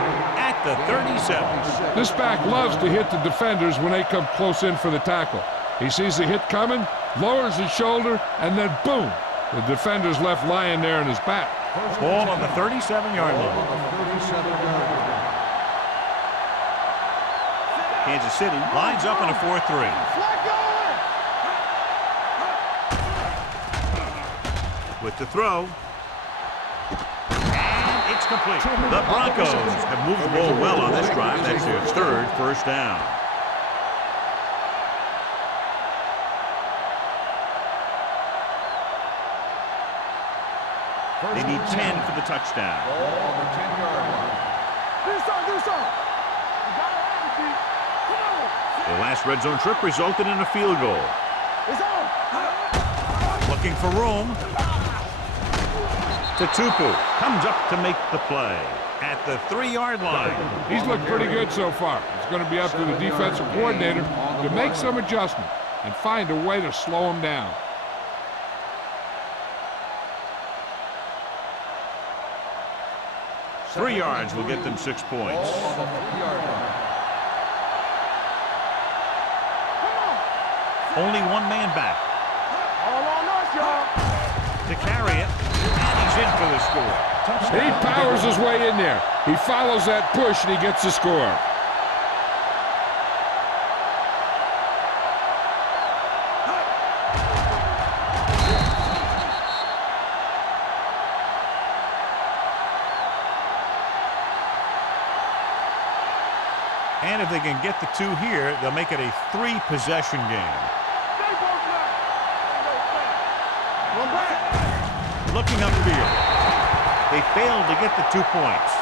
at the 37. This back loves to hit the defenders when they come close in for the tackle. He sees the hit coming, lowers his shoulder, and then boom, the defender's left lying there in his back. Ball on the 37-yard line. Kansas City lines up in a 4-3. With the throw. And it's complete. The Broncos have moved the ball well on this drive. That's their third first down. They need 10 for the touchdown. Ball on the 10-yard line. Do something. You got it, Andy. Come on. The last red zone trip resulted in a field goal. It's on. Looking for room. Tupu comes up to make the play at the 3-yard line. He's looked pretty good so far. It's going to be up to the defensive coordinator to make some adjustment and find a way to slow him down. Three yards will get them 6 points. Only one man back. All on us, y'all. To carry it, and he's in for the score. He powers his way in there. He follows that push, and he gets the score. And if they can get the 2 here, they'll make it a 3-possession game. Looking upfield. They failed to get the 2 points.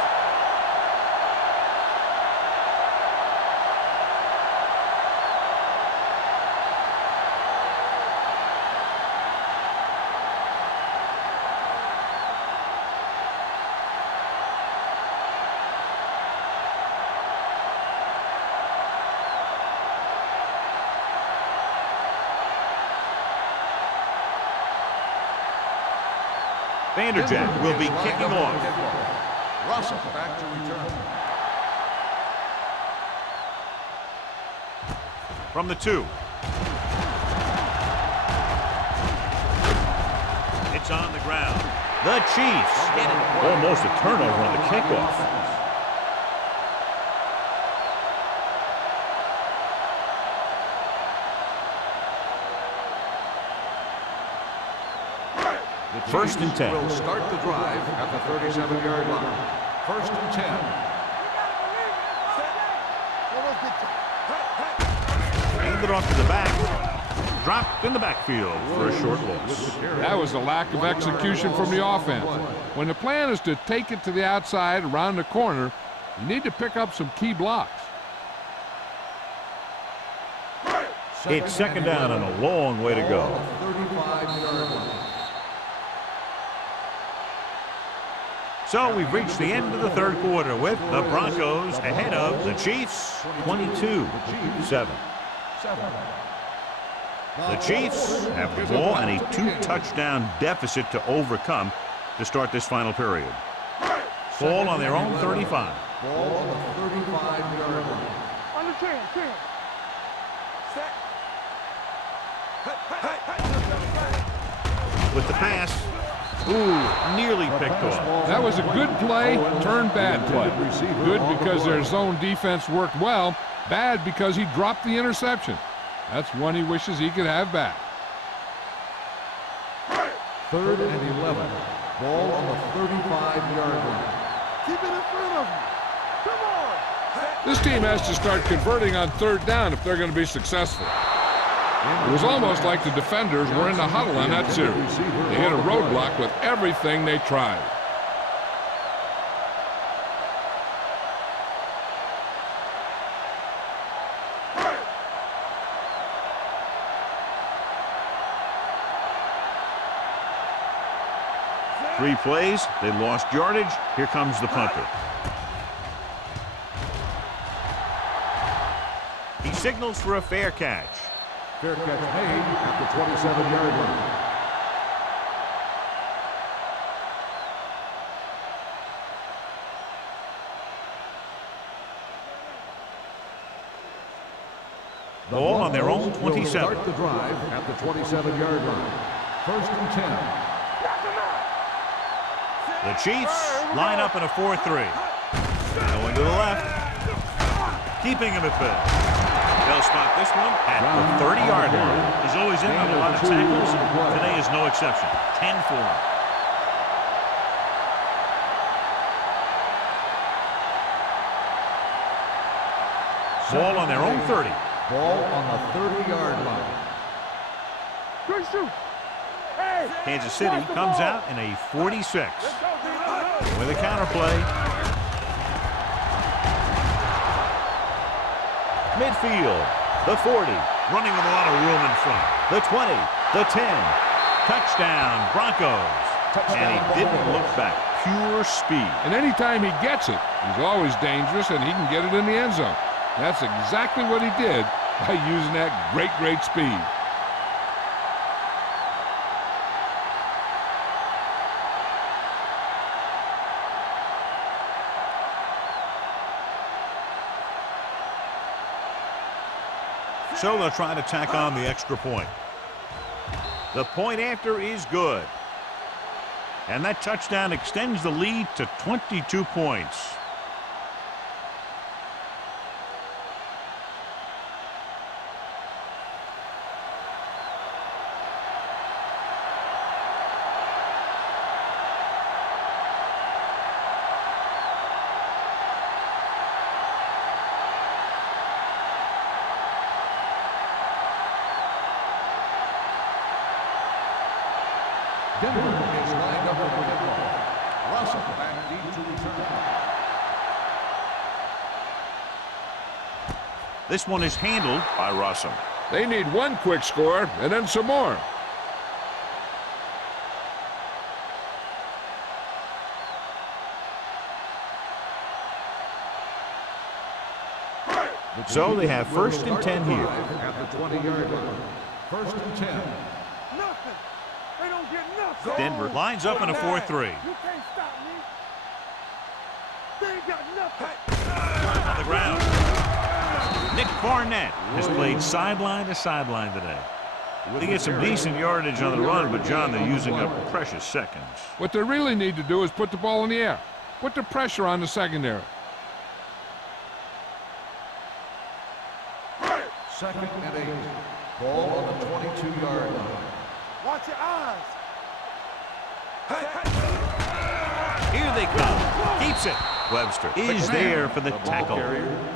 Vanderjagt will be kicking off. Russell back to return. From the 2. It's on the ground. The Chiefs get it. Almost a turnover on the kickoff. First and 10. Will start the drive at the 37-yard line. First and 10. Handed off to the back. Dropped in the backfield for a short loss. That was a lack of execution from the offense. When the plan is to take it to the outside around the corner, you need to pick up some key blocks. It's second down and a long way to go. 35-yard line. So we've reached the end of the third quarter with the Broncos ahead of the Chiefs 22-7. The Chiefs have the ball and a 2-touchdown deficit to overcome to start this final period. Ball on their own 35. Ball on the 35-yard line. On the 10. Set. With the pass. Ooh, nearly picked off. That was a good play, turned bad play. Good because their zone defense worked well. Bad because he dropped the interception. That's one he wishes he could have back. 3rd and 11. Ball on the 35-yard line. Keep it in front of him. Come on. This team has to start converting on 3rd down if they're going to be successful. It was almost like the defenders were in the huddle on that series. They hit a roadblock with everything they tried. Three plays, they lost yardage. Here comes the punter. He signals for a fair catch. Fair catch made at the 27-yard line. Ball on their own 27. Start the drive at the 27-yard line. 1st and 10. The Chiefs line up in a 4-3. Going to the left. Keeping him at bay. They'll spot this one at the 30-yard line. He's always in on a lot of tackles, and today is no exception. 10 for him. Ball on their own 30. Ball on the 30-yard line. Good shoot. Hey, Kansas City comes out in a 46. With a counterplay. Midfield. The 40. Running with a lot of room in front. The 20. The 10. Touchdown, Broncos. And he didn't look back. Pure speed. And anytime he gets it, he's always dangerous and he can get it in the end zone. That's exactly what he did by using that great speed. So they'll try to tack on the extra point. The point after is good. And that touchdown extends the lead to 22 points. Denver is lined up with the football. Russell back deep to return. This one is handled by Russell. They need one quick score and then some more. So they have 1st and 10 here. At the 20-yard line. 1st and 10. Nothing. They don't get nothing. Denver lines up in a 4-3. You can't stop me. They ain't got nothing. On the ground. Nick Barnett has played sideline to sideline today. They get some decent yardage on the run, but, John, they're using up precious seconds. What they really need to do is put the ball in the air. Put the pressure on the secondary. 2nd and 8. Ball on the 22-yard line. Watch your eyes. Here they come. Keeps it. Webster is there for the tackle.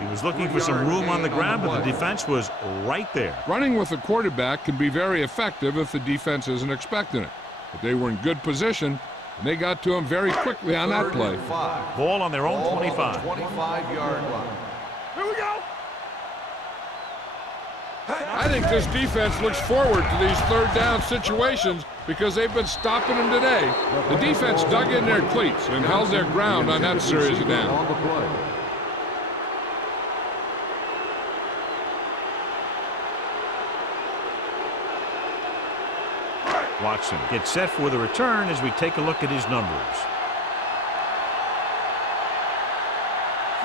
He was looking for some room on the ground, but the defense was right there. Running with the quarterback can be very effective if the defense isn't expecting it. But they were in good position, and they got to him very quickly on that play. Ball on their own 25. 25-yard line. Here we go. I think this defense looks forward to these 3rd down situations because they've been stopping them today. The defense dug in their cleats and held their ground on that series of downs. On the play. Watson gets set for the return as we take a look at his numbers.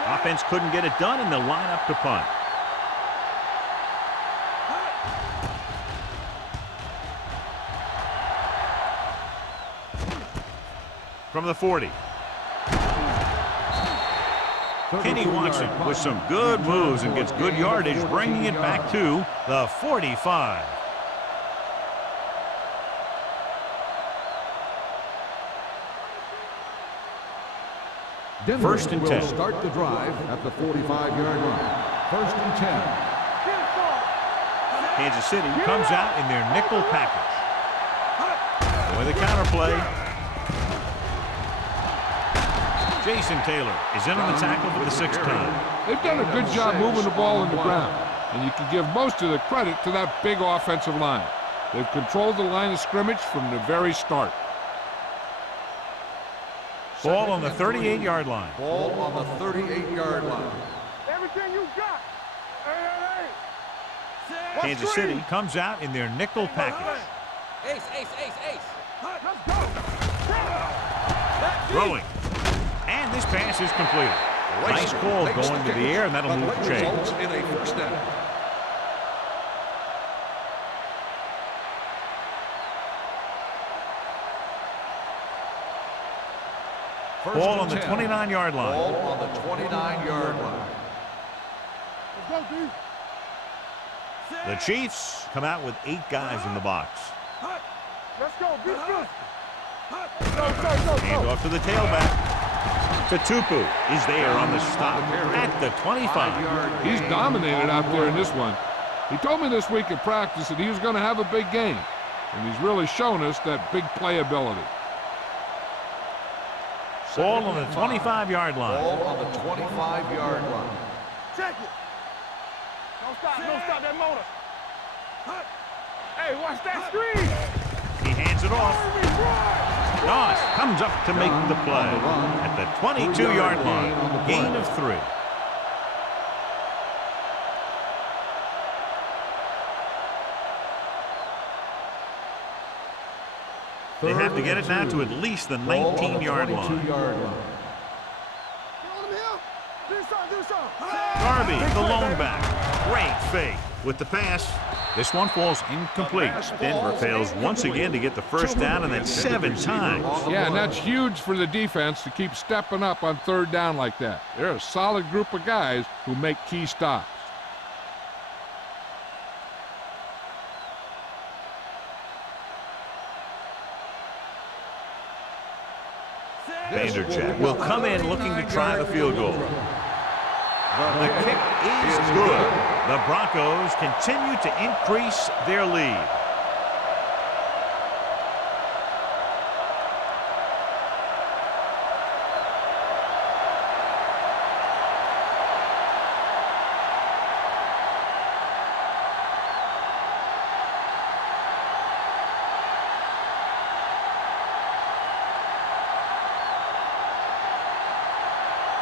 Offense couldn't get it done, and they'll line up to punt. From the 40. Kenny Watson with some good moves and gets good yardage, bringing it back to the 45. Denver First and will 10. start the drive at the 45-yard line. First and 10. Kansas City comes out in their nickel package. With a counterplay. Jason Taylor is in on the tackle for the 6th time. They've done a good job moving the ball in the ground, and you can give most of the credit to that big offensive line. They've controlled the line of scrimmage from the very start. Ball on the 38-yard line. Ball on the 38-yard line. Everything you got. Hey, hey, hey. Kansas City comes out in their nickel package. Ace, ace, ace, ace. Let's go. Throwing. And this pass is completed. Nice call going to the air, and that'll move the chains. In a first down. Ball on the 29-yard line. Ball on the 29-yard line. Let's go, D. The Chiefs come out with 8 guys in the box. Let's go. Be good. Go. Hand off to the tailback. Tupu is there on the stop at the 25. He's dominated out there in this one. He told me this week at practice that he was going to have a big game, and he's really shown us that big playability. Ball on the 25-yard line. Ball on the 25-yard line. Check it. Don't stop that motor. Hey, watch that screen. He hands it off. Doss comes up to make the play at the 22-yard line. Gain of 3. They have to get it now to at least the 19-yard line. Darby, the lone back. Great fake with the pass. This one falls incomplete. Denver fails once again to get the first down, and that's 7 times. Yeah, and that's huge for the defense to keep stepping up on 3rd down like that. They're a solid group of guys who make key stops. Vanderjagt will come in looking to try the field goal. The kick is good. The Broncos continue to increase their lead.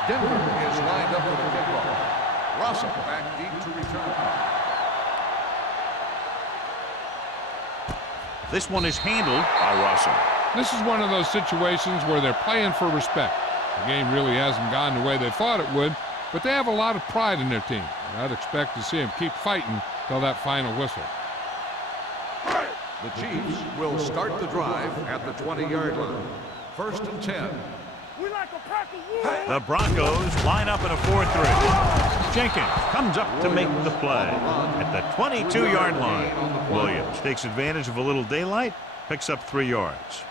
Denver is lined up for the kickoff. Russell back deep to return. This one is handled by Russell. This is one of those situations where they're playing for respect. The game really hasn't gone the way they thought it would, but they have a lot of pride in their team. I'd expect to see them keep fighting till that final whistle. The Chiefs will start the drive at the 20-yard line. First and 10. We like a pack of wood. The Broncos line up in a 4-3. Jenkins comes up to make the play at the 22-yard line. Williams takes advantage of a little daylight, picks up 3 yards.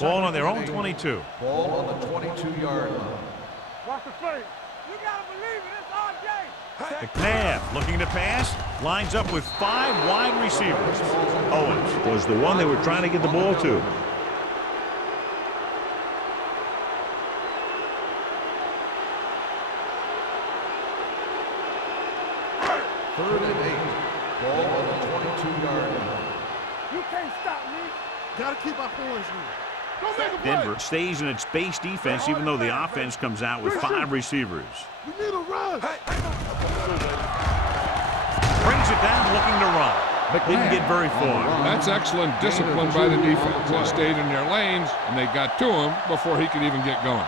Ball on their own 22. Ball on the 22-yard line. Watch the play. You gotta believe it. It's RJ. McNabb looking to pass, lines up with 5 wide receivers. Owens was the one they were trying to get the ball to. 3rd and 8. Ball on the 22-yard line. You can't stop me. Gotta keep our poise here. Don't make a play. Denver stays in its base defense even though the offense comes out with 5 receivers. We need a run. Brings it down looking to run. But didn't get very far. That's excellent discipline by the defense. They stayed in their lanes, and they got to him before he could even get going.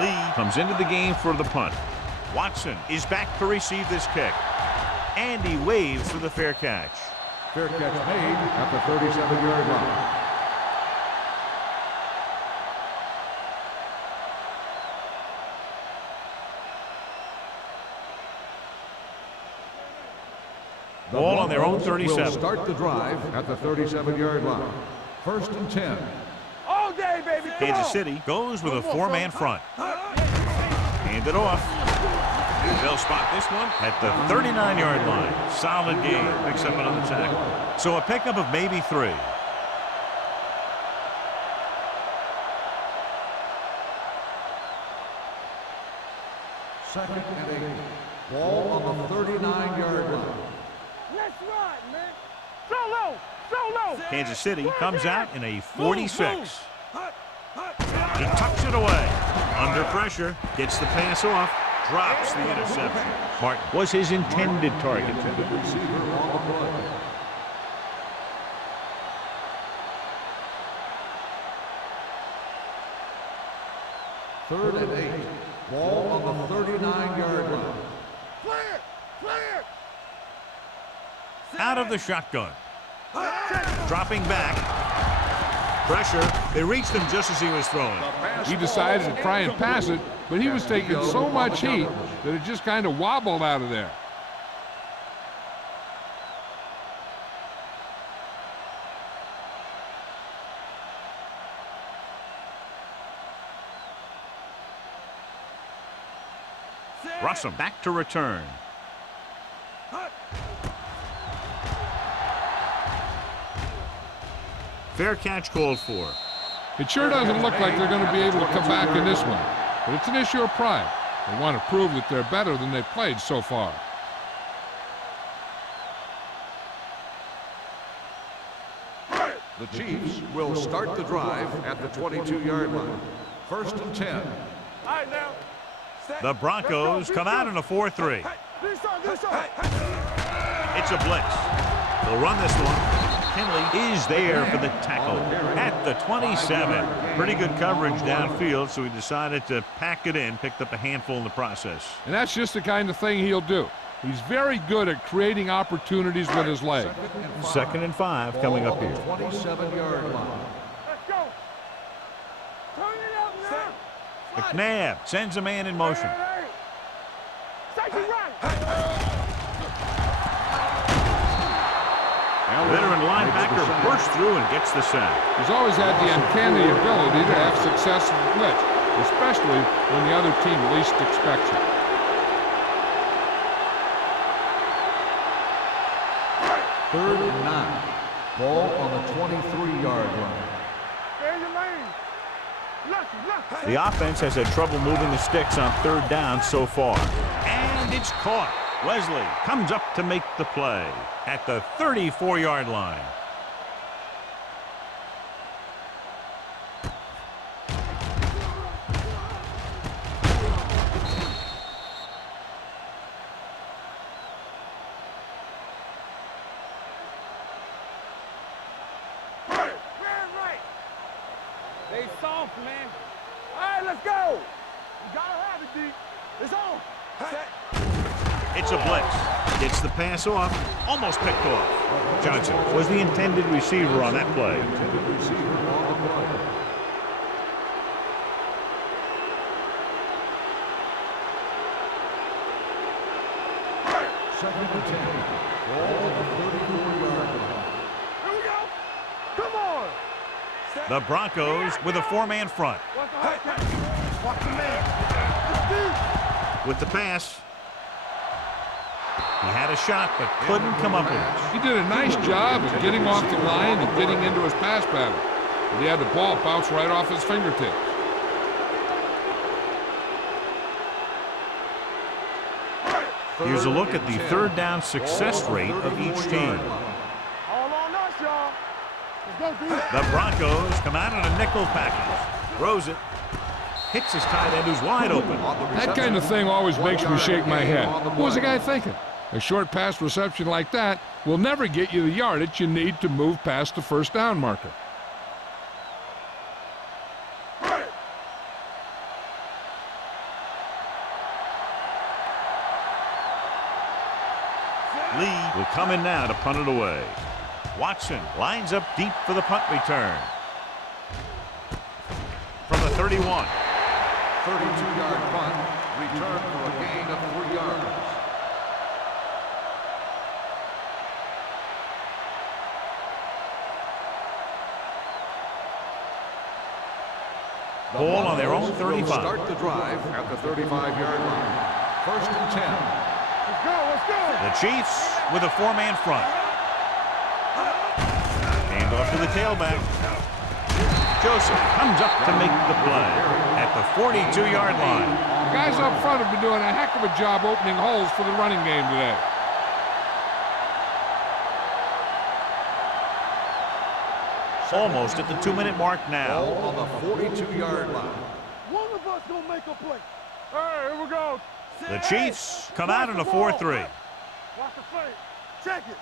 Lee comes into the game for the punt. Watson is back to receive this kick. And he waves for the fair catch. Fair catch made at the 37-yard line. Ball on their own 37. Will start the drive at the 37-yard line. 1st and 10. All day, baby. Come Kansas on. City goes with a 4-man front. Hand it off. They'll spot this one at the 39-yard line. Solid game. Picks up another tackle. So a pickup of maybe 3. Second and 8. Ball on the 39-yard line. Let's ride, man. Solo. Kansas City comes out in a 46. He tucks it away. Under pressure. Gets the pass off. Drops the interception. Martin was his intended target. Intended receiver on the play. Third and 8. Ball on the 39-yard line. Clear. Out of the shotgun. Dropping back. Pressure. They reached him just as he was throwing. He decided to try and pass it, but he was taking so much heat that it just kind of wobbled out of there. Russell back to return. Fair catch called for. It sure doesn't look like they're going to be able to come back in this one, but it's an issue of pride. They want to prove that they're better than they've played so far. The Chiefs will start the drive at the 22-yard line. 1st and 10. All right, now. The Broncos come out in a 4-3. Do something. It's a blitz. They'll run this one. Henley is there for the tackle at the 27. Pretty good coverage downfield, so he decided to pack it in, picked up a handful in the process. And that's just the kind of thing he'll do. He's very good at creating opportunities with his leg. 2nd and 5 coming up here. 27-yard line. Let's go. Turn it up now. McNabb sends a man in motion. Safety right. Veteran linebacker bursts through and gets the sack. He's always had the uncanny ability to have success in the blitz, especially when the other team least expects it. Third and 9. Ball on the 23-yard line. There's your lane. Look. The offense has had trouble moving the sticks on 3rd down so far. And it's caught. Wesley comes up to make the play at the 34-yard line. They soft, man. All right, let's go. You gotta have it, D. It's on. Set. It's a blitz. Gets the pass off. Almost picked off. Johnson was the intended receiver on that play. Intended receiver on the play. Second and 10. Ball on the 34-yard line. Here we go. Come on. The Broncos with a 4-man front. Watch the man. With the pass. He had a shot, but couldn't come up with it. He did a nice job of getting off the line and getting into his pass pattern. But he had the ball bounce right off his fingertips. Here's a look at the third down success rate of each team. All on us, y'all. Let's go, D. The Broncos come out in a nickel package. Throws it. Hits his tight end who's wide open. That kind of thing always makes me shake my head. What was the guy thinking? A short pass reception like that will never get you the yardage you need to move past the first down marker. Lee will come in now to punt it away. Watson lines up deep for the punt return. From the 31. 32-yard punt, return for a gain of 3 yards. Ball on their own 35. Start the drive at the 35-yard line. First and 10. Let's go, let's go. The Chiefs with a 4-man front. Hand off to the tailback. Joseph comes up to make the play at the 42-yard line. The guys up front have been doing a heck of a job opening holes for the running game today. Almost at the 2-minute mark now. Ball on the 42-yard line. One of us gonna make a play. All right, here we go. The Chiefs come out in a 4-3. Watch the fake. Check it.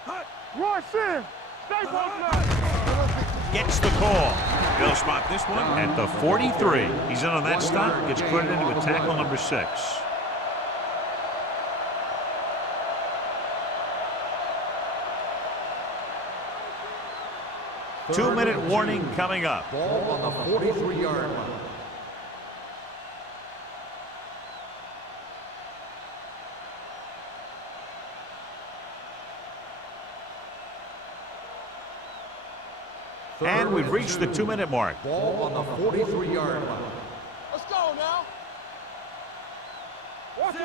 Rush in. Stay both Gets the call. They'll spot this one at the 43. He's in on that stop. Gets credited with tackle number 6. Two-minute warning coming up. Ball on the 43-yard line. And we've reached the 2-minute mark. Ball on the 43-yard line. Let's go now.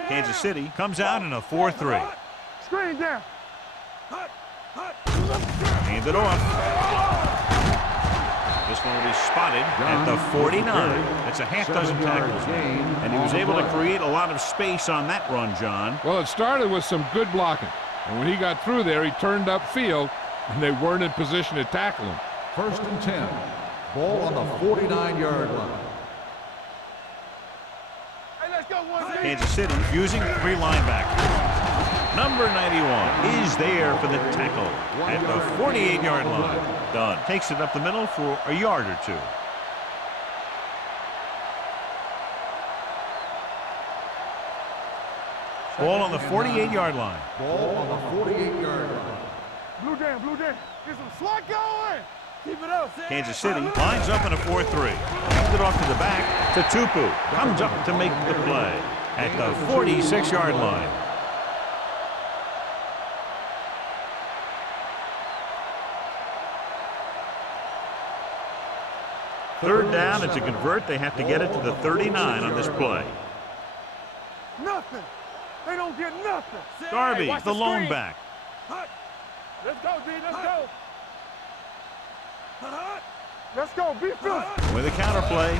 Kansas City comes out in a 4-3. Screen down. Hand it off. This one will be spotted at the 49. That's a half dozen tackles. And he was able to create a lot of space on that run, John. Well, it started with some good blocking. And when he got through there, he turned upfield, and they weren't in position to tackle him. First and 10. Ball on the 49-yard line. Hey, let's go, one. Kansas City using 3 linebackers. Number 91 is there for the tackle at the 48-yard line. Dunn takes it up the middle for a yard or 2. Ball on the 48-yard line. Ball on the 48-yard line. Blue down, blue down. Get some slot going. Keep it up. Kansas City lines up in a 4-3. Hands it off to the back to Tupu. Comes up to make the play at the 46-yard line. Third down, and to convert, they have to get it to the 39 on this play. Nothing. They don't get nothing. Darby, Hey, watch the lone screen. back. Let's go, D. Let's go. Let's go. Be fast. With a counter play.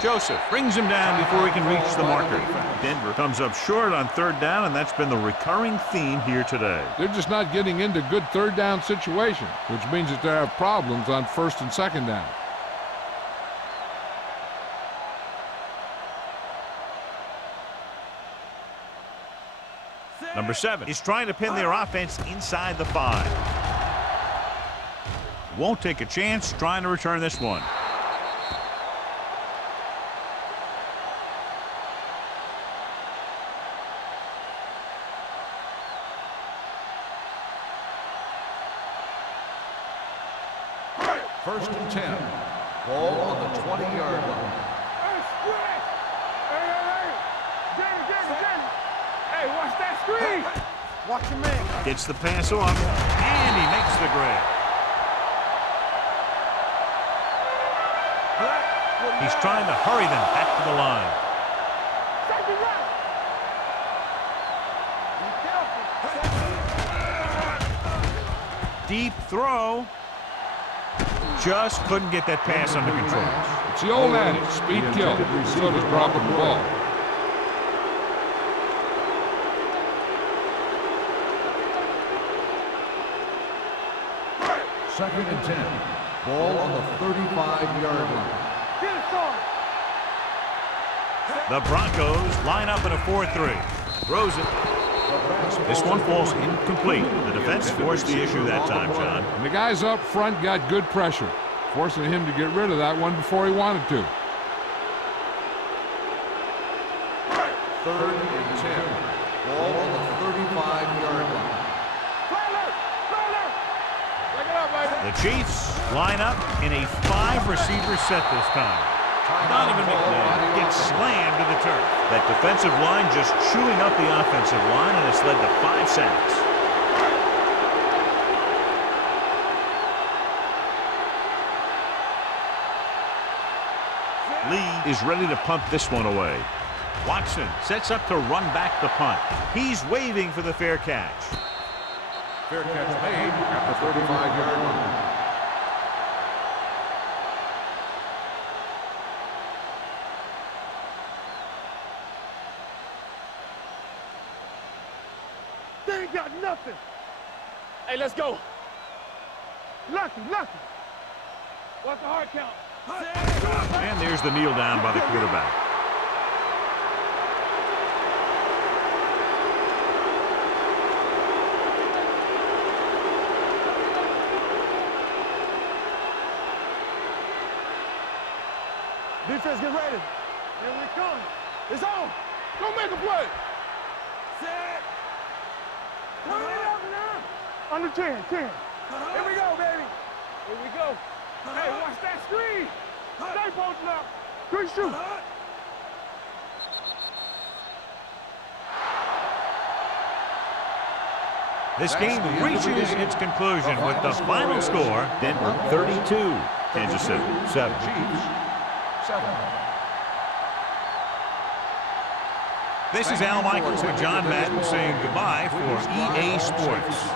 Joseph brings him down before he can reach the marker. Denver comes up short on third down, and that's been the recurring theme here today. They're just not getting into good third down situations, which means that they have problems on first and second down. Number 7 is trying to pin their offense inside the 5. Won't take a chance trying to return this one. First and 10. Ball on the 20-yard line. Hey, scratch. Hey. Danny. Hey, watch that screen. Watch your man. Gets the pass off, and he makes the grab. He's trying to hurry them back to the line. deep throw. Just couldn't get that pass under control. It's the old adage, speed kills. So does dropping the ball. Second and 10. Ball on the 35-yard line. Get it started. The Broncos line up in a 4-3. Throws it. This one falls incomplete. The defense forced the issue that time, John. And the guys up front got good pressure, forcing him to get rid of that one before he wanted to. Third and 10. Ball on the 35-yard line. The Chiefs line up in a 5-receiver set this time. Donovan McNabb gets slammed to the turf. That defensive line just chewing up the offensive line, and it's led to 5 sacks. Lee is ready to punt this one away. Watson sets up to run back the punt. He's waving for the fair catch. Fair catch made at the 35-yard line. They ain't got nothing. Hey, let's go. Lucky. What's the hard count? And there's the kneel down by the quarterback. Defense, get ready. Here we come. It's on. Go make a play. Set. Put it up now. Under 10. Here we go, baby. Here we go. Hey, watch that screen. Stay posted up. Good shoot. This game reaches its conclusion with the final score, Denver 32, Kansas City 7. Chiefs 7. This is Al Michaels with John Madden saying goodbye for EA Sports.